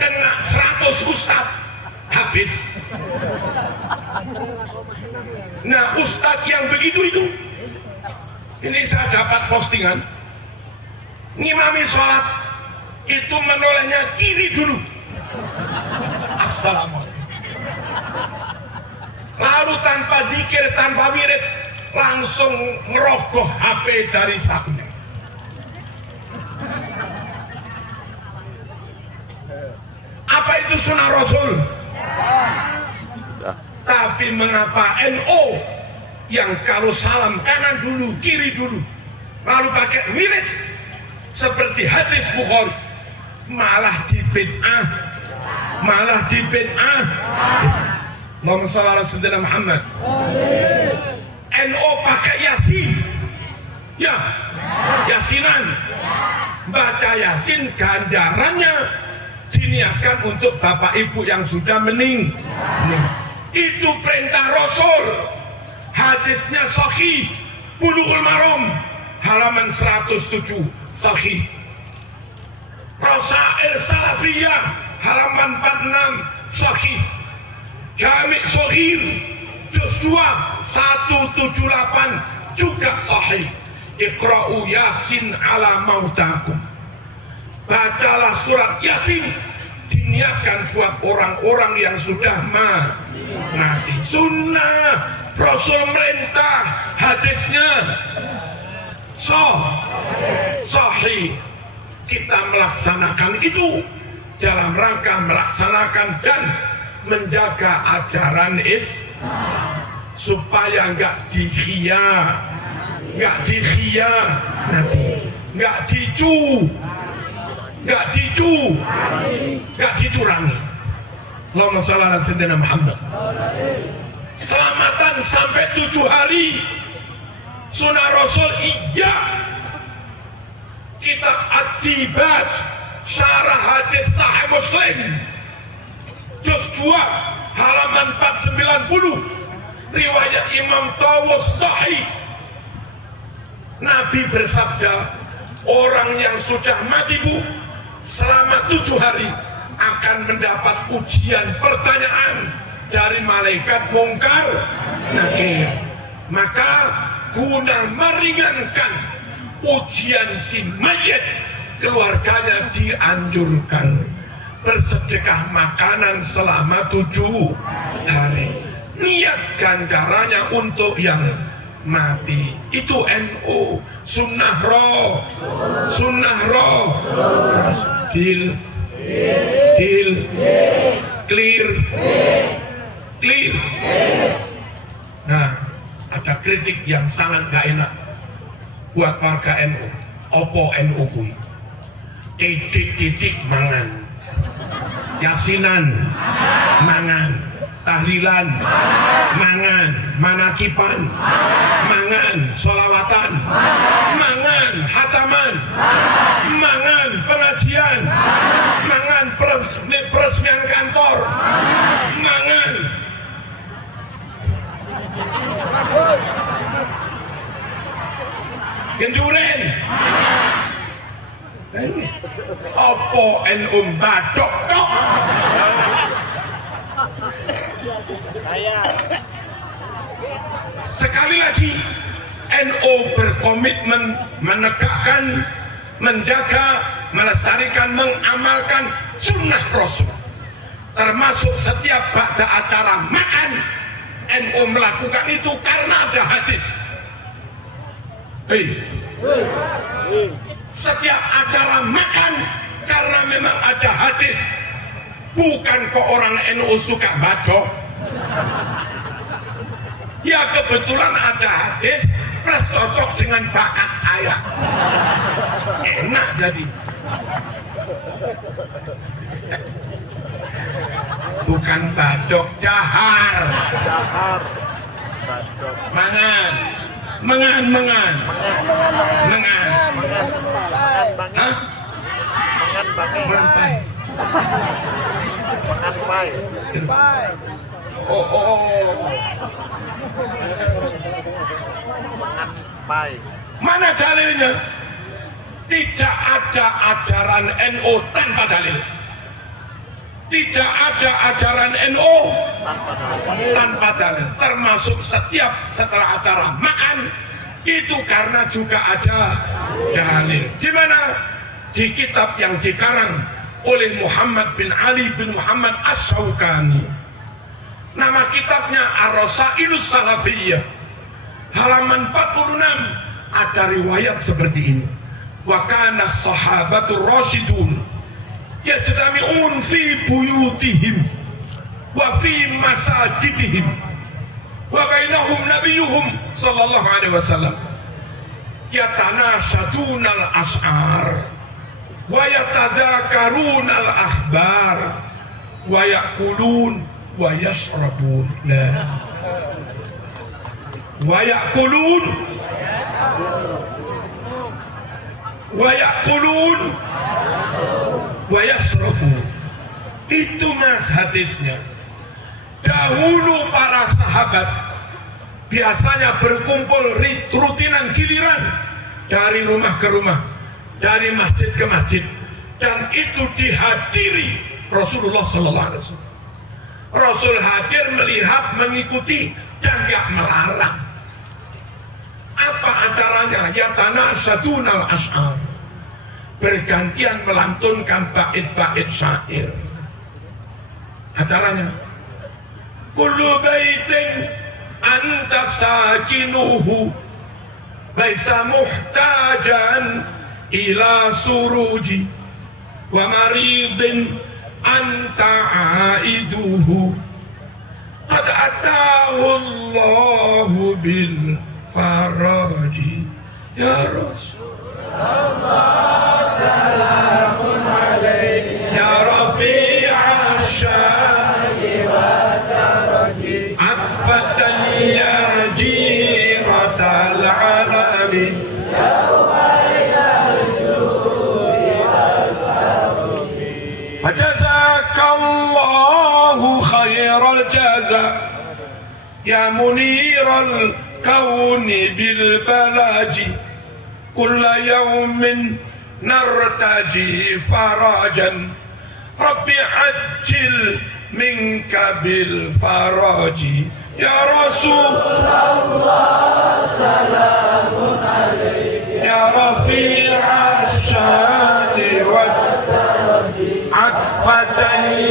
Kena 100 ustadz habis. Nah, ustadz yang begitu itu, ini saya dapat postingan, ngimami sholat itu menolehnya kiri dulu, assalamualaikum, lalu tanpa zikir, tanpa wirid, langsung ngerogoh HP dari sakunya. Apa itu sunnah Rasul? Tapi Tapi mengapa NO yang kalau salam kanan dulu, kiri dulu, lalu pakai wirid seperti hadis Bukhari, malah di bid'ah, Allahumma shalli ala sayyidina Muhammad. NO pakai Yasin, ya, Yasinan, baca Yasin ganjarannya diniatkan untuk bapak ibu yang sudah meninggal. Itu perintah Rasul. Hadisnya sahih, Bulughul Maram halaman 107 sahih. Rasail Salafiyah halaman 46 sahih. Jami' Shaghir juz 2 178 juga sahih. Iqra'u Yasin ala mautakum. Bacalah surat Yasin diniatkan buat orang-orang yang sudah mati. Sunnah Rasul merintah, hadisnya sahih. Kita melaksanakan itu dalam rangka melaksanakan dan menjaga ajaran supaya nggak dicurangi. Allahumma shalli ala sayyidina Muhammad. Selamatan sampai 7 hari sunnah Rasul, iya. Kitab Ad-Dibaj syarah hadis Sahih Muslim juz 2 halaman 490 riwayat Imam Tawus sahih. Nabi bersabda, orang yang sudah mati selama 7 hari akan mendapat ujian pertanyaan dari malaikat mungkar nakir. Maka guna meringankan ujian si mayit, keluarganya dianjurkan bersedekah makanan selama 7 hari. Niat ganjarannya untuk yang mati. Itu NU, sunnah roh. Deal, clear. Nah, ada kritik yang sangat gak enak buat warga NU. Opo NU kui? Titik mangan, yasinan mangan, tahlilan mangan, manakipan mangan, sholawatan mangan, hataman mangan, pengajian mangan, peresmian kantor mangan. Kenduren opo NU badok tok. Sekali lagi, NU berkomitmen menegakkan, menjaga, melestarikan, mengamalkan sunnah Rasul. Termasuk setiap ba'da acara makan, NU melakukan itu karena ada hadis. Setiap acara makan karena memang ada hadis. Bukan kok orang NU suka badok. Ya kebetulan ada hadis plus cocok dengan bakat saya. Enak jadi. Bukan badok, jahar. Mangan. Hah? Mana dalilnya? Tidak ada ajaran NU tanpa dalil. Tidak ada ajaran NU tanpa dalil. Termasuk setelah acara makan itu karena juga ada dalil. Di mana? Di kitab yang dikarang oleh Muhammad bin Ali bin Muhammad Ash-Shawqani. Nama kitabnya Ar-Rasailus Salafiyah. Halaman 46 ada riwayat seperti ini. Wa kana sahabatur rasyidun yajtami'un fi buyutihim wa fi masajidihim wahum nabiyuhum sallallahu alaihi wasallam yatanashaduna al-as'ar wa yatadzakaruna al-akhbar wa ya'kulun wa yashrabun wa ya'kulun wa yashrabun. Itu mas hadisnya. Dahulu para sahabat biasanya berkumpul rutinan giliran dari rumah ke rumah, dari masjid ke masjid, dan itu dihadiri Rasulullah Sallallahu Alaihi Wasallam. Rasul hadir, melihat, mengikuti, dan gak melarang. Apa acaranya? Yatanashadunal as'ar, bergantian melantunkan bait-bait syair. Acaranya, kullu baitin anta sakinuhu laisa muhtajan ila suruji wa maridin anta aiduhu qad atahu Allahu bil faraji. Ya Rasulullah salamun alaik ya rafi'a syai wa taraji atfatan ya jiratal alami فجزاك الله خير الجزاء يا منير الكون بالبلاج كل يوم نرتجي فرجا ربي عجل منك بالفرج يا رسول الله سلام عليك يا رفيع الشان والترج عطفة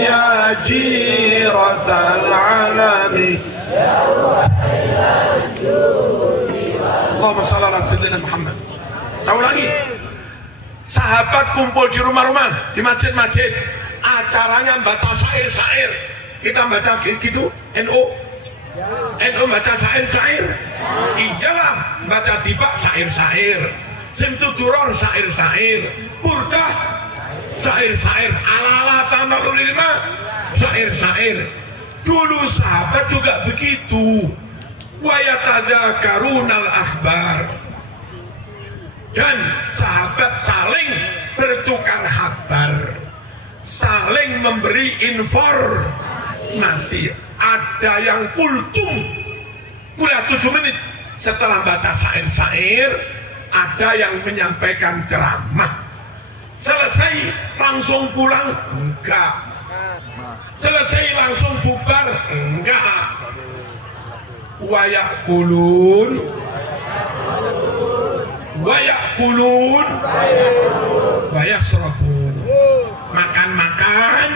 يا جيرة العالم Allahumma shalli ala sayyidina Muhammad. Saya ulangi, sahabat kumpul di rumah-rumah, di masjid-masjid, acaranya baca syair-syair. Kita baca gitu, NU baca syair-syair. Iyalah, baca tibak syair-syair, simtuduron syair-syair, burdah syair-syair, ala-ala tanalul ilma syair-syair. Dulu sahabat juga begitu. Wa yatadzakarunal akhbar, dan sahabat saling bertukar kabar, saling memberi informasi. Ada yang kultum kuliah 7 menit setelah baca syair-syair, ada yang menyampaikan ceramah. Selesai langsung pulang? Enggak. Selesai langsung bubar? Enggak. Wa ya'kulun wa yashrabun. Makan-makan,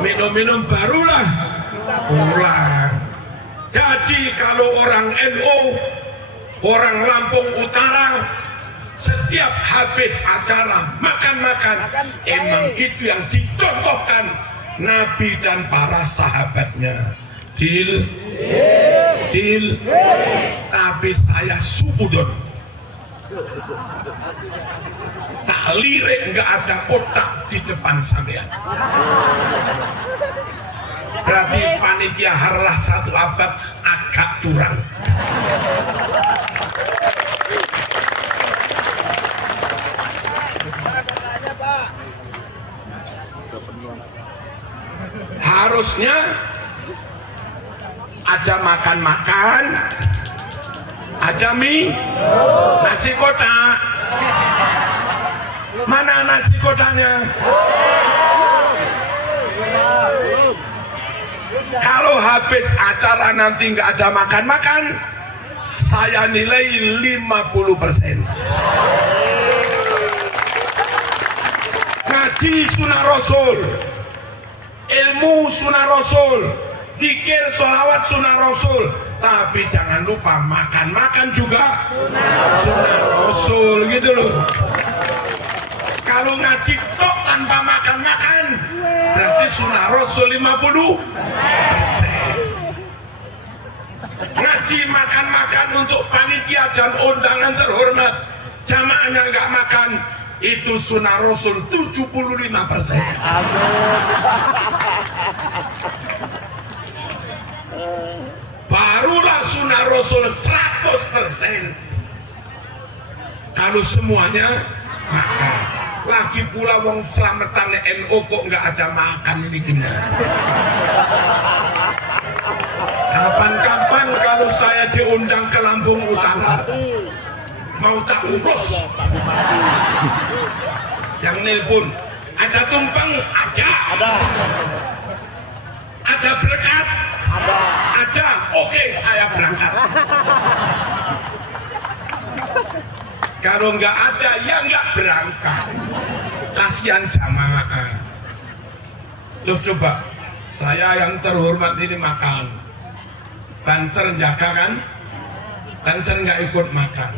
minum-minum, barulah pulang. Jadi kalau orang NU, orang Lampung Utara, setiap habis acara makan-makan, emang itu yang dicontohkan Nabi dan para sahabatnya. Dil, tapi saya suudon, tak lirik, nggak ada kotak di depan sampean. Berarti panitia harlah 1 abad agak curang. Harusnya ada makan-makan, ada mie, nasi kotak. Mana nasi kotaknya? Kalau habis acara nanti nggak ada makan-makan, saya nilai 50%. Ngaji sunnah Rasul, ilmu sunnah Rasul, zikir, sholawat sunnah Rasul, tapi jangan lupa makan-makan juga sunnah Rasul, gitu loh. Kalau ngaji tok tanpa makan-makan, berarti sunnah Rasul 50%. ngaji makan-makan untuk panitia dan undangan terhormat, jamaahnya nggak makan, itu sunnah Rasul 75%. Barulah sunnah Rasul 100%. Kalau semuanya makan. Lagi pula wong selamatan NU kok nggak ada makan ini gimana? Kapan-kapan kalau saya diundang ke Lampung Utara, mau tak urus. Yang nelpon, ada tumpeng? Ada. Ada berkat? Ada. Oke, saya berangkat. Kalau nggak ada, ya nggak berangkat. Kasihan jamaah. Terus coba, saya yang terhormat ini makan. Banser jaga kan? Banser nggak ikut makan.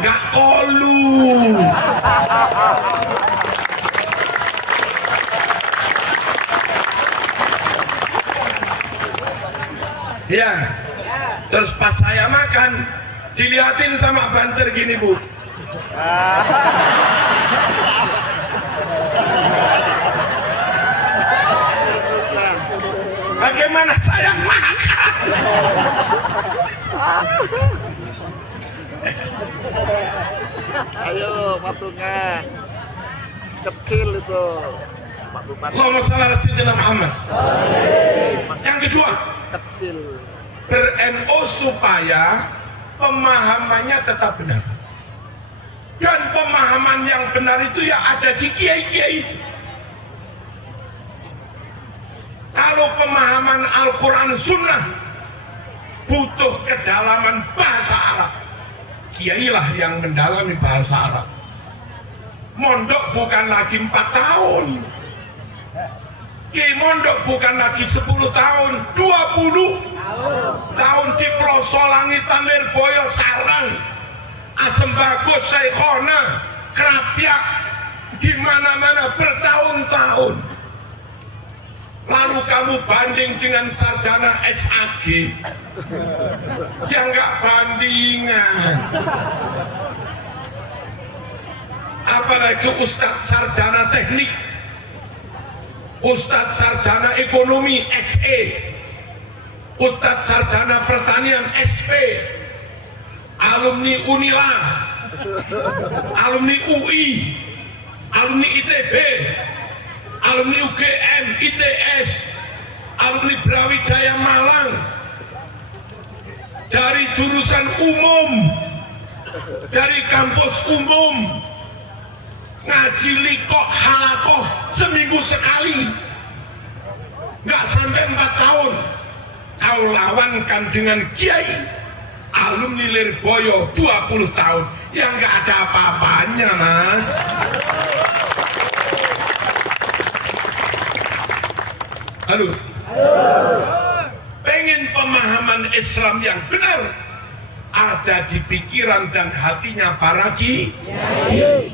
Nggak kolu. Ya. Terus pas saya makan, dilihatin sama Banser gini, Bu. Bagaimana saya makan? Ayo patungan kecil itu Pak Bupati. Allahumma shalli ala sayyidina Muhammad. Yang kedua, Kecil. ber-NU supaya pemahamannya tetap benar. Dan pemahaman yang benar itu ya ada di kiai-kiai itu. Kalau pemahaman Al-Quran Sunnah butuh kedalaman bahasa Arab, kiailah yang mendalami bahasa Arab. Mondok bukan lagi 4 tahun, kiai mondok bukan lagi 10 tahun, 20 tahun di Ploso Langitan Lirboyo Sarang, Asem Bagus, Saikhona, Krapyak, di mana-mana bertahun-tahun. Lalu kamu banding dengan sarjana SAG, ya nggak bandingan. Apalagi Ustadz sarjana teknik, Ustadz sarjana ekonomi SE, Ustadz sarjana pertanian SP, alumni Unila, alumni UI, alumni ITB, alumni UGM, ITS, alumni Brawijaya Malang, dari jurusan umum, dari kampus umum, ngaji likok halakoh seminggu sekali, nggak sampai 4 tahun. Kau lawankan dengan kiai alumni Lirboyo 20 tahun yang nggak ada apa-apanya, Mas. Halo. Pengen pemahaman Islam yang benar ada di pikiran dan hatinya para kiai.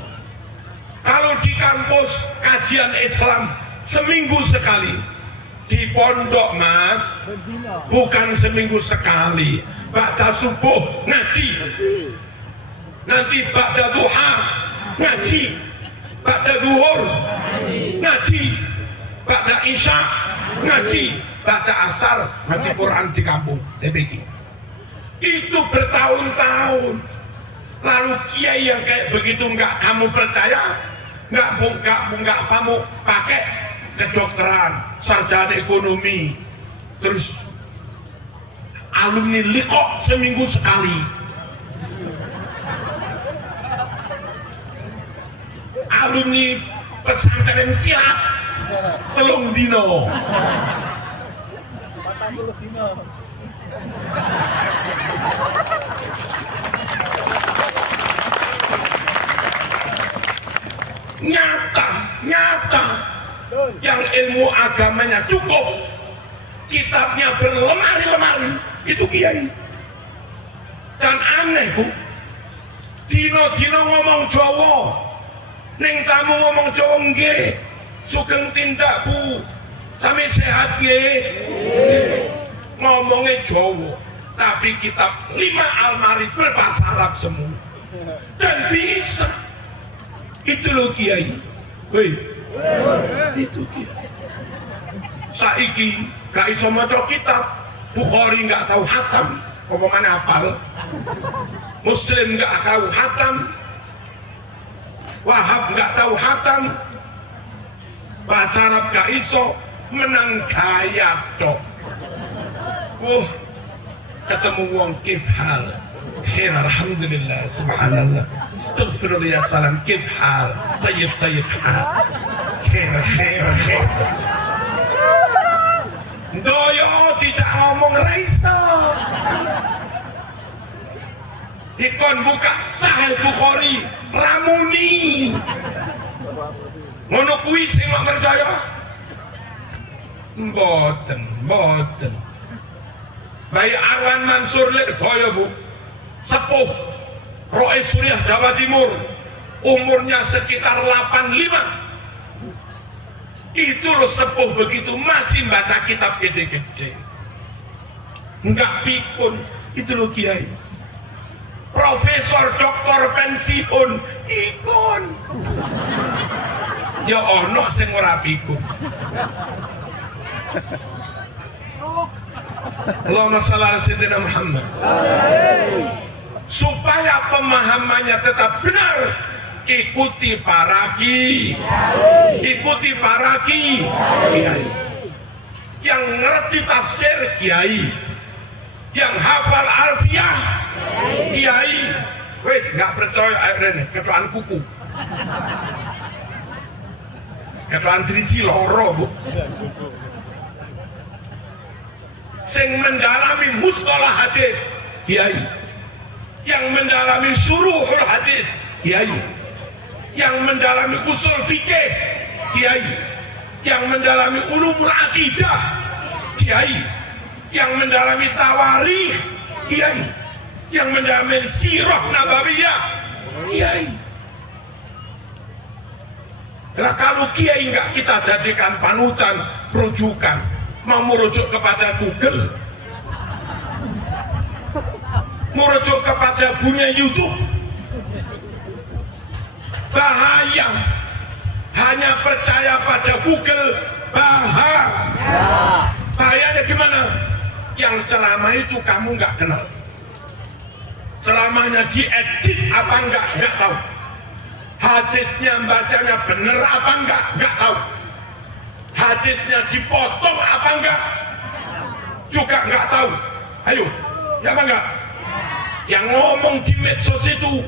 Kalau di kampus kajian Islam seminggu sekali, di pondok Mas bukan seminggu sekali. Baca subuh ngaji, nanti baca duha ngaji, baca duhur ngaji, baca isya ngaji, baca asar ngaji Quran di kampung DPG. Itu bertahun-tahun. Lalu kiai yang kayak begitu nggak kamu percaya, nggak kamu pakai kedokteran, sarjana ekonomi, terus alumni likok seminggu sekali, alumni pesantren kilat telung dino, nyata yang ilmu agamanya cukup, kitabnya berlemari-lemari, itu kiai. Dan aneh, Bu, dino-dino ngomong Jawa, ning tamu ngomong Jawa nggih, sugeng tindak Bu, sami sehat nggih. ngomongnya Jawa, tapi kitab 5 almari berbahasa Arab semua. Dan bisa. Itu loh Kiai. Woi. Itu Kiai. Saiki gak iso maca kitab, Bukhari gak tahu hatam, omongannya hafal. Muslim gak tahu hatam, Wahab gak tahu hatam, bahasa Arab gak iso, menang gaya tok. Ketemu wong kif hal, khair alhamdulillah, subhanallah, astaghfirullah ya salam, kif hal, tayyib hal, khair. Doyo tidak ngomong raiso. Dikon buka Sahih Bukhari, ramuni. Ngono kuwi sing mak percaya? Mboten. Bayi Arwan Mansur Lirboyo Bu, sepuh Rois Suriah Jawa Timur, umurnya sekitar 85. Itu loh sepuh begitu masih baca kitab gede-gede, enggak pikun. Itu loh Kiai, profesor doktor pensiun ikon. Ya ono sing ora pikun. Allahumma shalli ala sayyidina Muhammad. Supaya pemahamannya tetap benar, ikuti para kiai, yang ngerti tafsir kiai, yang hafal alfiyah kiai. Wes nggak percaya akhirnya ketuaan kuku, ketuaan triji loro Bu. Sing mendalami mustalah hadis kiai, yang mendalami suruhul hadis kiai, yang mendalami usul fikih kiai, yang mendalami ulumul akidah kiai, yang mendalami tawarikh kiai, yang mendalami sirah nabawiyah kiai. Nah, kalau kiai enggak kita jadikan panutan, rujukan, mau merujuk kepada Google, merujuk kepada punya YouTube, bahaya. Hanya percaya pada Google, bahaya. Bahayanya gimana? Yang ceramah itu kamu nggak kenal, ceramahnya diedit apa nggak tahu, hadisnya bacanya bener apa nggak tahu, hadisnya dipotong apa enggak juga nggak tahu. Ayo, ya apa enggak? Yang ngomong di medsos itu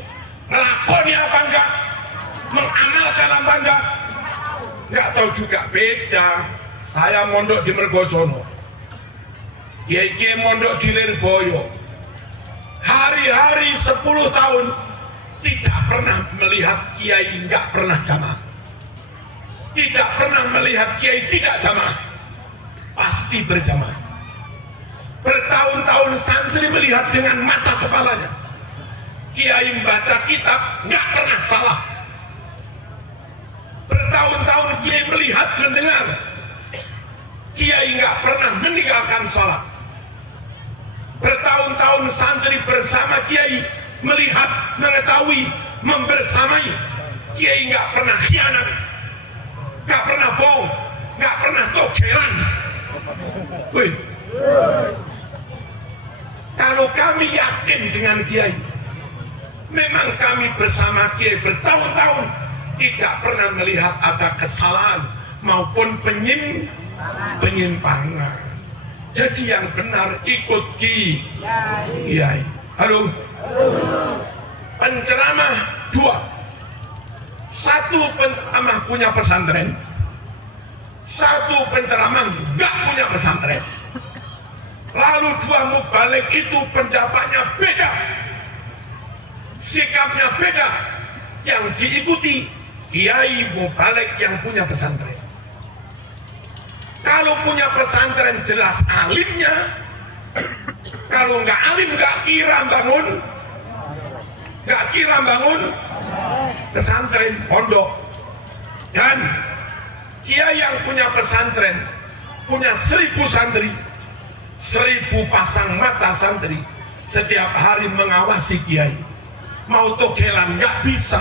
ngelakonnya apa enggak, mengamalkan apa enggak tahu juga. Beda. Saya mondok di Mergosono, kiai mondok di Lirboyo, hari-hari 10 tahun tidak pernah melihat kiai nggak pernah jamaah, tidak pernah melihat kiai tidak jamaah, pasti berjamaah. Bertahun-tahun santri melihat dengan mata kepalanya, kiai membaca kitab nggak pernah salah. Bertahun-tahun kiai melihat dan dengar, kiai nggak pernah meninggalkan sholat. Bertahun-tahun santri bersama kiai, melihat, mengetahui, membersamai, kiai nggak pernah khianat, nggak pernah bohong, nggak pernah togelan. Wih. Kalau kami yakin dengan kiai, memang kami bersama kiai bertahun-tahun tidak pernah melihat ada kesalahan maupun penyimpangan. Jadi yang benar ikut kiai. Halo. Penceramah 2, 1 penceramah punya pesantren, 1 penceramah nggak punya pesantren. Lalu 2 mubalik itu pendapatnya beda, sikapnya beda. Yang diikuti kiai mubalik yang punya pesantren. Kalau punya pesantren jelas alimnya, kalau nggak alim nggak kira bangun pesantren pondok. Dan kiai yang punya pesantren punya 1000 santri, 1000 pasang mata santri setiap hari mengawasi kiai. Mau togelan nggak bisa,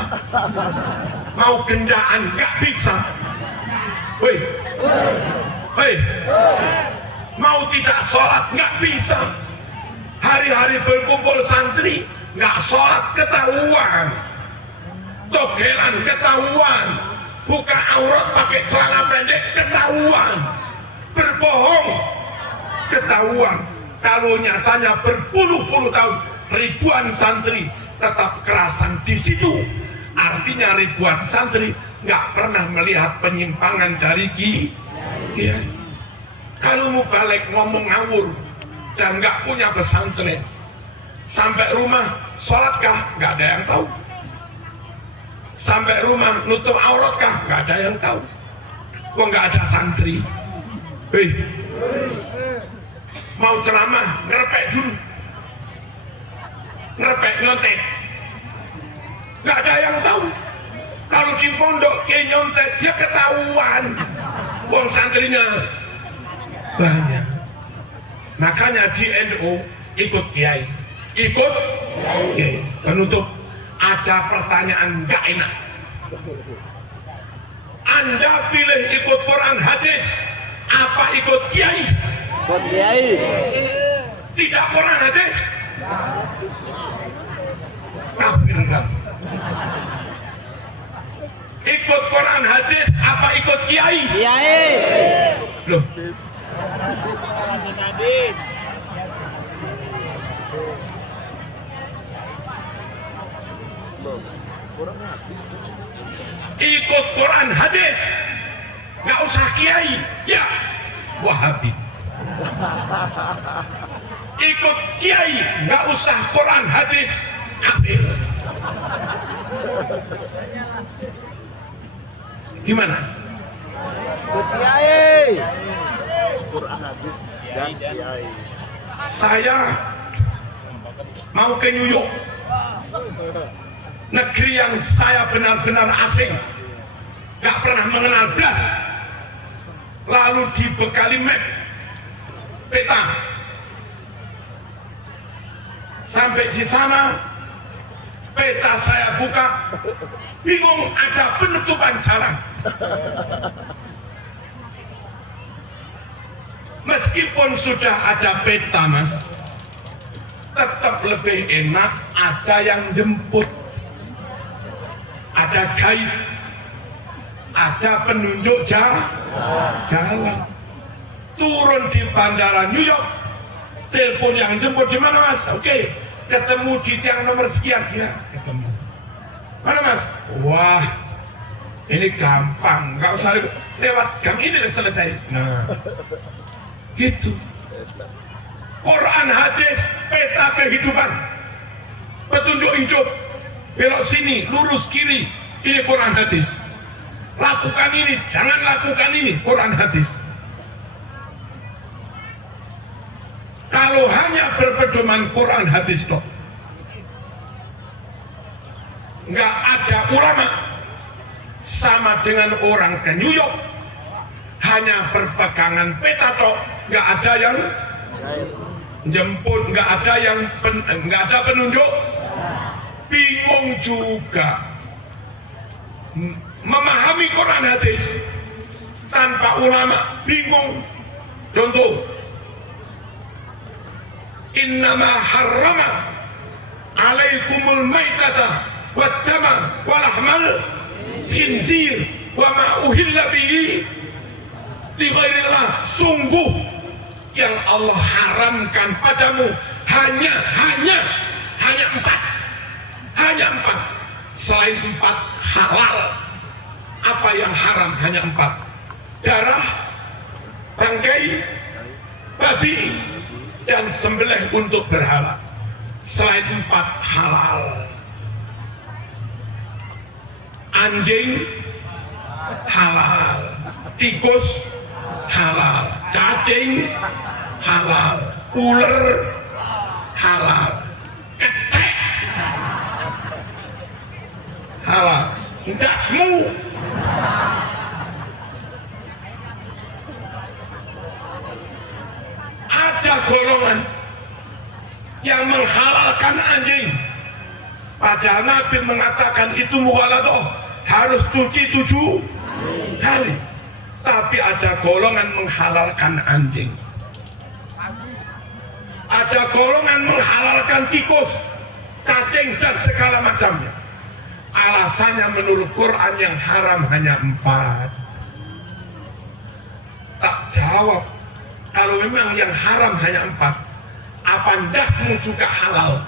mau gendaan nggak bisa. Woi, hei, mau tidak sholat nggak bisa. Hari-hari berkumpul santri nggak sholat ketahuan, togelan ketahuan, buka aurat pakai celana pendek ketahuan, berbohong ketahuan. Kalau nyatanya berpuluh-puluh tahun ribuan santri tetap kerasan di situ, artinya ribuan santri nggak pernah melihat penyimpangan dari kiai. Kalau mau balik ngomong ngawur dan nggak punya pesantren, sampai rumah sholatkah nggak ada yang tahu, sampai rumah nutup auratkah nggak ada yang tahu. Kok nggak ada santri? Hei, mau ceramah ngerepek dulu, ngerepek nyontek, nggak ada yang tahu. Kalau di pondok kayak nyontek ya ketahuan, wong santrinya banyak. Makanya di NU ikut kiai, ikut kiai. Penutup, ada pertanyaan nggak enak. Anda pilih ikut Quran hadis apa ikut kiai? Ikut kiai. Tidak Quran hadis. Kafir kamu. Ikut Quran hadis apa ikut kiai? Kiai. Loh, Hadis. ikut Quran hadis, nggak usah kiai, ya Wahabi. Ikut kiai, nggak usah Quran hadis, kafir. Gimana? Ikut kiai. Quran hadis dan kiai. Saya mau ke New York, negeri yang saya benar-benar asing, gak pernah mengenal belas. Lalu dibekali map, peta. Sampai di sana, peta saya buka, bingung, ada penutupan jalan. Meskipun sudah ada peta, Mas, tetap lebih enak ada yang jemput, ada guide, ada penunjuk jalan. Turun di bandara New York, telepon yang jemput, di mana Mas? Oke, ketemu di tiang nomor sekian. Ya, ketemu. Mana Mas? Wah, ini gampang, nggak usah lewat gang ini selesai. Nah, gitu. Quran hadis, peta kehidupan, petunjuk hidup, belok sini, lurus kiri, ini Quran hadis. Lakukan ini, jangan lakukan ini, Quran hadis. Kalau hanya berpedoman Quran hadis toh, nggak ada ulama, sama dengan orang ke New York, hanya berpegangan peta toh, nggak ada yang jemput, nggak ada penunjuk, bingung juga. Memahami Quran hadis tanpa ulama bingung. Contoh, innama harrama alaikumul maitata waddama walahmal khinzir wa ma uhilla bihi li ghairillah. Sungguh yang Allah haramkan padamu hanya empat. Selain 4 halal. Apa yang haram? Hanya 4. Darah, bangkai, babi, dan sembelih untuk berhala. Selain 4 halal. Anjing halal, tikus halal, cacing halal, ular halal, ketek halal, dasmu ada golongan yang menghalalkan anjing. Padahal Nabi mengatakan itu mughaladah, harus cuci 7 kali. Tapi ada golongan menghalalkan anjing. Ada golongan menghalalkan tikus, cacing dan segala macamnya. Alasannya menurut Quran yang haram hanya 4. Tak jawab. Kalau memang yang haram hanya 4, apa ndahmu juga halal?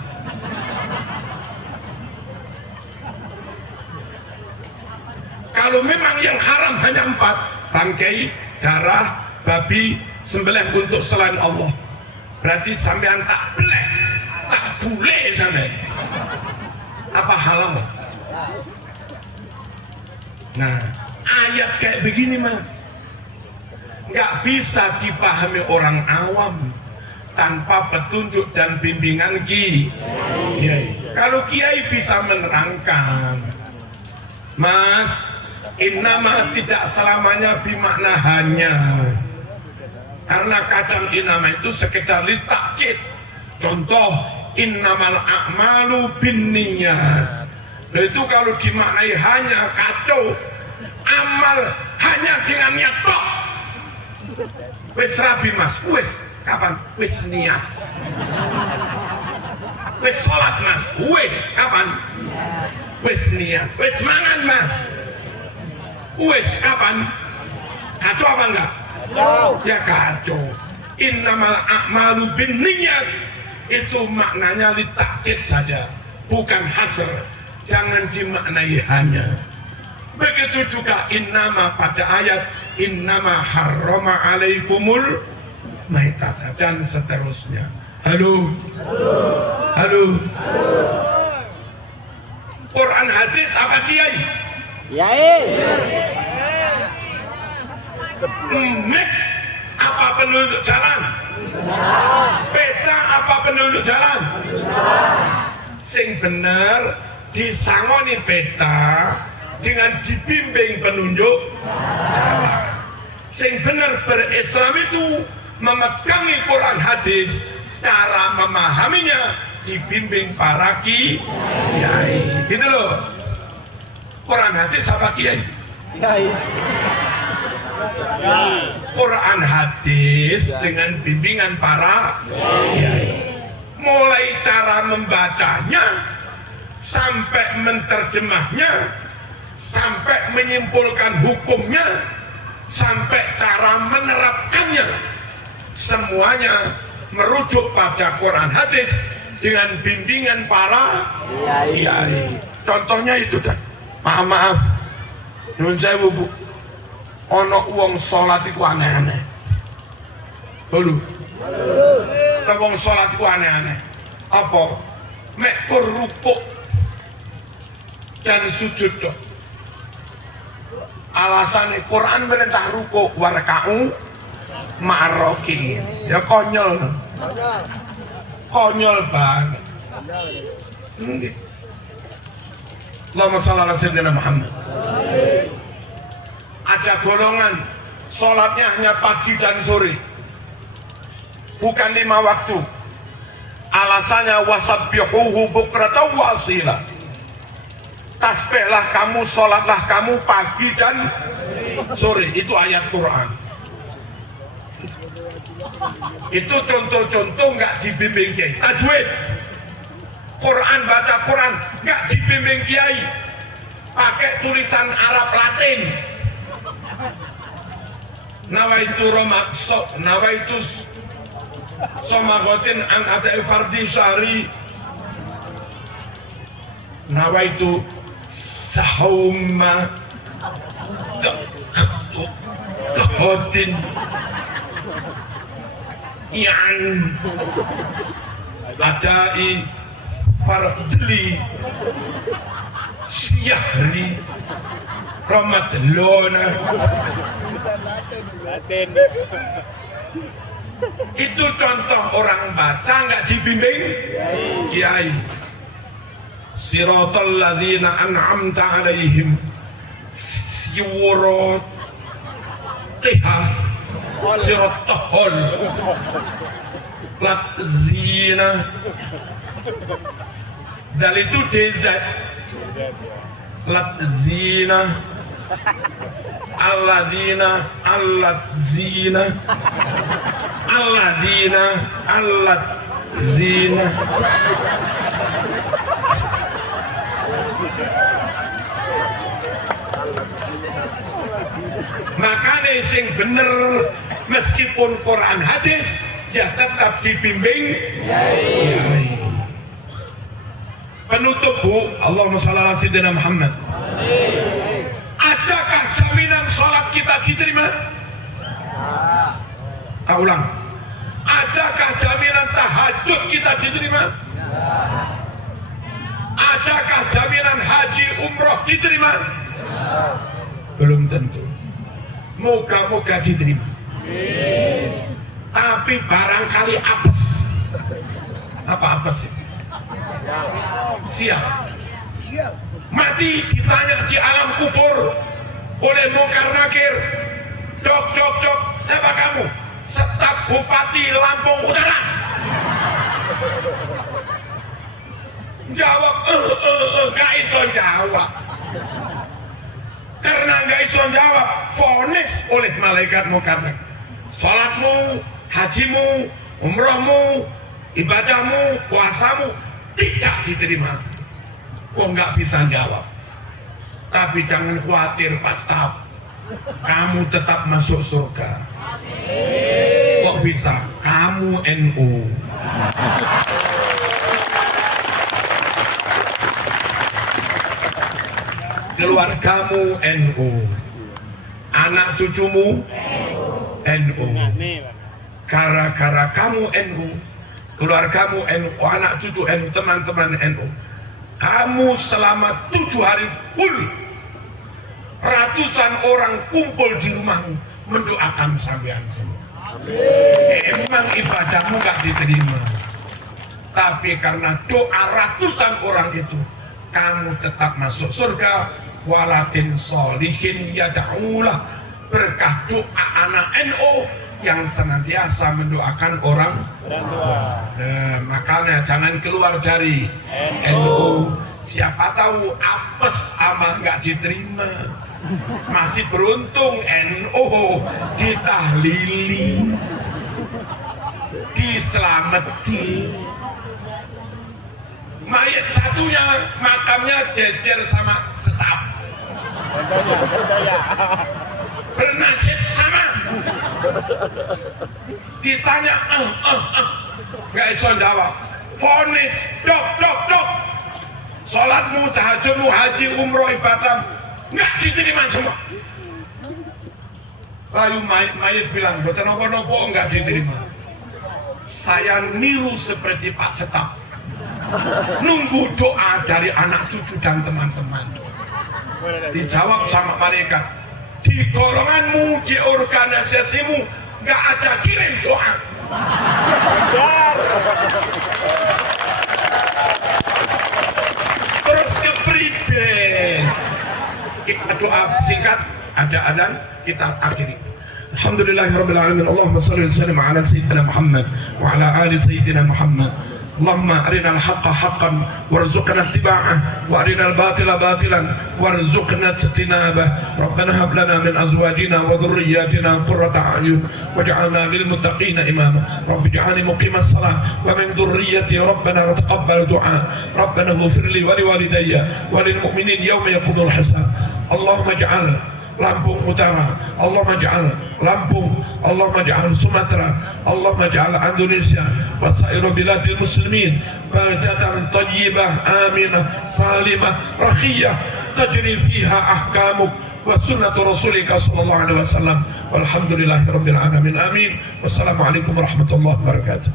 Kalau memang yang haram hanya 4, bangkai, darah, babi, sembelih untuk selain Allah, berarti sampean tak beleh, tak boleh sampean. Apa halal? Nah, ayat kayak begini mas, nggak bisa dipahami orang awam tanpa petunjuk dan bimbingan kiai. Kalau kiai bisa menerangkan, mas, innama tidak selamanya bermakna hanya, karena kadang innama itu sekedar litakkid. Contoh, innamal a'malu binniyat. Nah, itu kalau dimaknai hanya kacau. Amal hanya dengan niat tok. Wis rabi mas, wis kapan? Wis niat. Wis sholat mas, wis kapan? Wis niat. Wis mangan mas, wis kapan? Kacau apa enggak? Ya kacau. Innamal a'malu binniyat, itu maknanya litakkid saja, bukan hasr. Jangan dimaknai hanya. Begitu juga innama pada ayat innama harrama alaikumul maitata dan seterusnya. Halo. Quran hadis apa kiai? Map apa penunjuk jalan? Peta apa penunjuk jalan? Sing bener disangoni peta dengan dibimbing penunjuk jalan. Sing bener berislam itu memegangi Quran hadis, cara memahaminya dibimbing para kiai. Gitu loh. Quran hadis apa kiai? Quran hadis dengan bimbingan para kiai. Mulai cara membacanya sampai menterjemahnya, sampai menyimpulkan hukumnya, sampai cara menerapkannya, semuanya merujuk pada Quran hadis dengan bimbingan para kiai. Contohnya itu dah. Maaf, nyuwun sewu Bu. Ono wong salat iku aneh-aneh. Halo. Wong salat iku aneh-aneh. Apa? Mek rukuk dan sujud dok. Alasannya Quran perintah rukuk warka'u ma'roki. Ya konyol banget. Allahumma shalli ala sayyidina Muhammad. Ada golongan sholatnya hanya pagi dan sore, bukan 5 waktu. Alasannya wasabbihuhu bukratan wa asila. Tasbihlah kamu, sholatlah kamu pagi dan sore. Itu ayat Quran. Itu contoh-contoh nggak dibimbing kiai. Tajwid Quran, baca Quran nggak dibimbing kiai, pakai tulisan Arab Latin. Nawaitu somagotin an ata'i fardi syahri, nawaitu sahuma kehotin yang adai fardli syahri Ramadan. Itu contoh orang baca nggak dibimbing kiai. Siratal ladzina an'amta alaihim sirat tiha sirat tahol lat zina. Dal itu DZ. Lat zina. Alladzina, alladzina, alladzina, alladzina. Makanya sing bener meskipun Quran hadis ya tetap dibimbing Yai. Penutup Bu, Allahumma shalli ala sayyidina Muhammad. Adakah jaminan sholat kita diterima? Tak ulang. Adakah jaminan tahajud kita diterima? Adakah jaminan haji umroh diterima? Belum tentu. Moga-moga diterima. Tapi barangkali apes. Apa apes sih? Siap. Mati ditanya di alam kubur oleh Mungkar Nakir, jok, siapa kamu? Staf Bupati Lampung Utara. Jawab, gak iso jawab. Karena gak iso jawab, vonis oleh malaikat Mungkar Nakir. Salatmu, hajimu, umrohmu, ibadahmu, puasamu tidak diterima. Kok nggak bisa jawab? Tapi jangan khawatir pas tahap, kamu tetap masuk surga. Kok bisa? Kamu NU. Keluargamu NU. Anak cucumu NU. Gara-gara kamu NU, keluargamu NU, anak cucu NU, teman-teman NU, kamu selama 7 hari full ratusan orang kumpul di rumahmu mendoakan sampean semua. Emang ibadahmu gak diterima, tapi karena doa ratusan orang itu kamu tetap masuk surga. Walakin solihin yada'ulah, berkah doa anak NU yang senantiasa mendoakan orang tua. Nah, makanya jangan keluar dari NU. Siapa tahu apes amal nggak diterima. Masih beruntung NU ditahlili, diselamati. Mayat satunya makamnya jejer sama staf. Bernasib sama. Ditanya gak iso jawab. Vonis dok. Salatmu, tahajudmu, haji, umroh, ibadah nggak diterima semua. Lalu mayat bilang, boten nopo-nopo nggak diterima. Saya niru seperti Pak Staf, nunggu doa dari anak cucu dan teman-teman. Dijawab sama malaikat, di golonganmu, di organisasimu nggak ada kirim doa. Terus kepriben, kita doa singkat, ada adzan, kita akhiri. Alhamdulillahirabbil alamin. Allahumma shalli wa sallim ala sayyidina Muhammad wa ala ali sayyidina Muhammad. اللهم أرنا الحق حقا وارزقنا اتباعه وأرنا الباطل باطلا وارزقنا اجتنابه. ربنا هب لنا من أزواجنا وذرياتنا قرة أعين واجعلنا للمتقين إماما. رب اجعلني مقيم الصلاة ومن ذريتي ربنا وتقبل دعاء. ربنا اغفر لي ولوالدي وللمؤمنين يوم يقوم الحساب. اللهم اجعل Lampung Utara, Allahumma ij'al Lampung, Allahumma ij'al Sumatera, Allahumma ij'al Indonesia wa sa'iru biladil muslimin baldatan thayyibah aminah salimah rakhiyah tajri fiha ahkamuk wa sunnatu rasulika sallallahu alaihi wasallam. Walhamdulillahi rabbil alamin. Amin. Wassalamualaikum warahmatullahi wabarakatuh.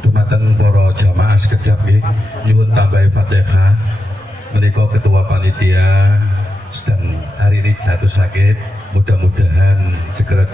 Dumateng para jamaah sekedhap nggih nyuwun tambahi Fatihah. Menika ketua panitia sedang hari ini jatuh sakit, mudah-mudahan segera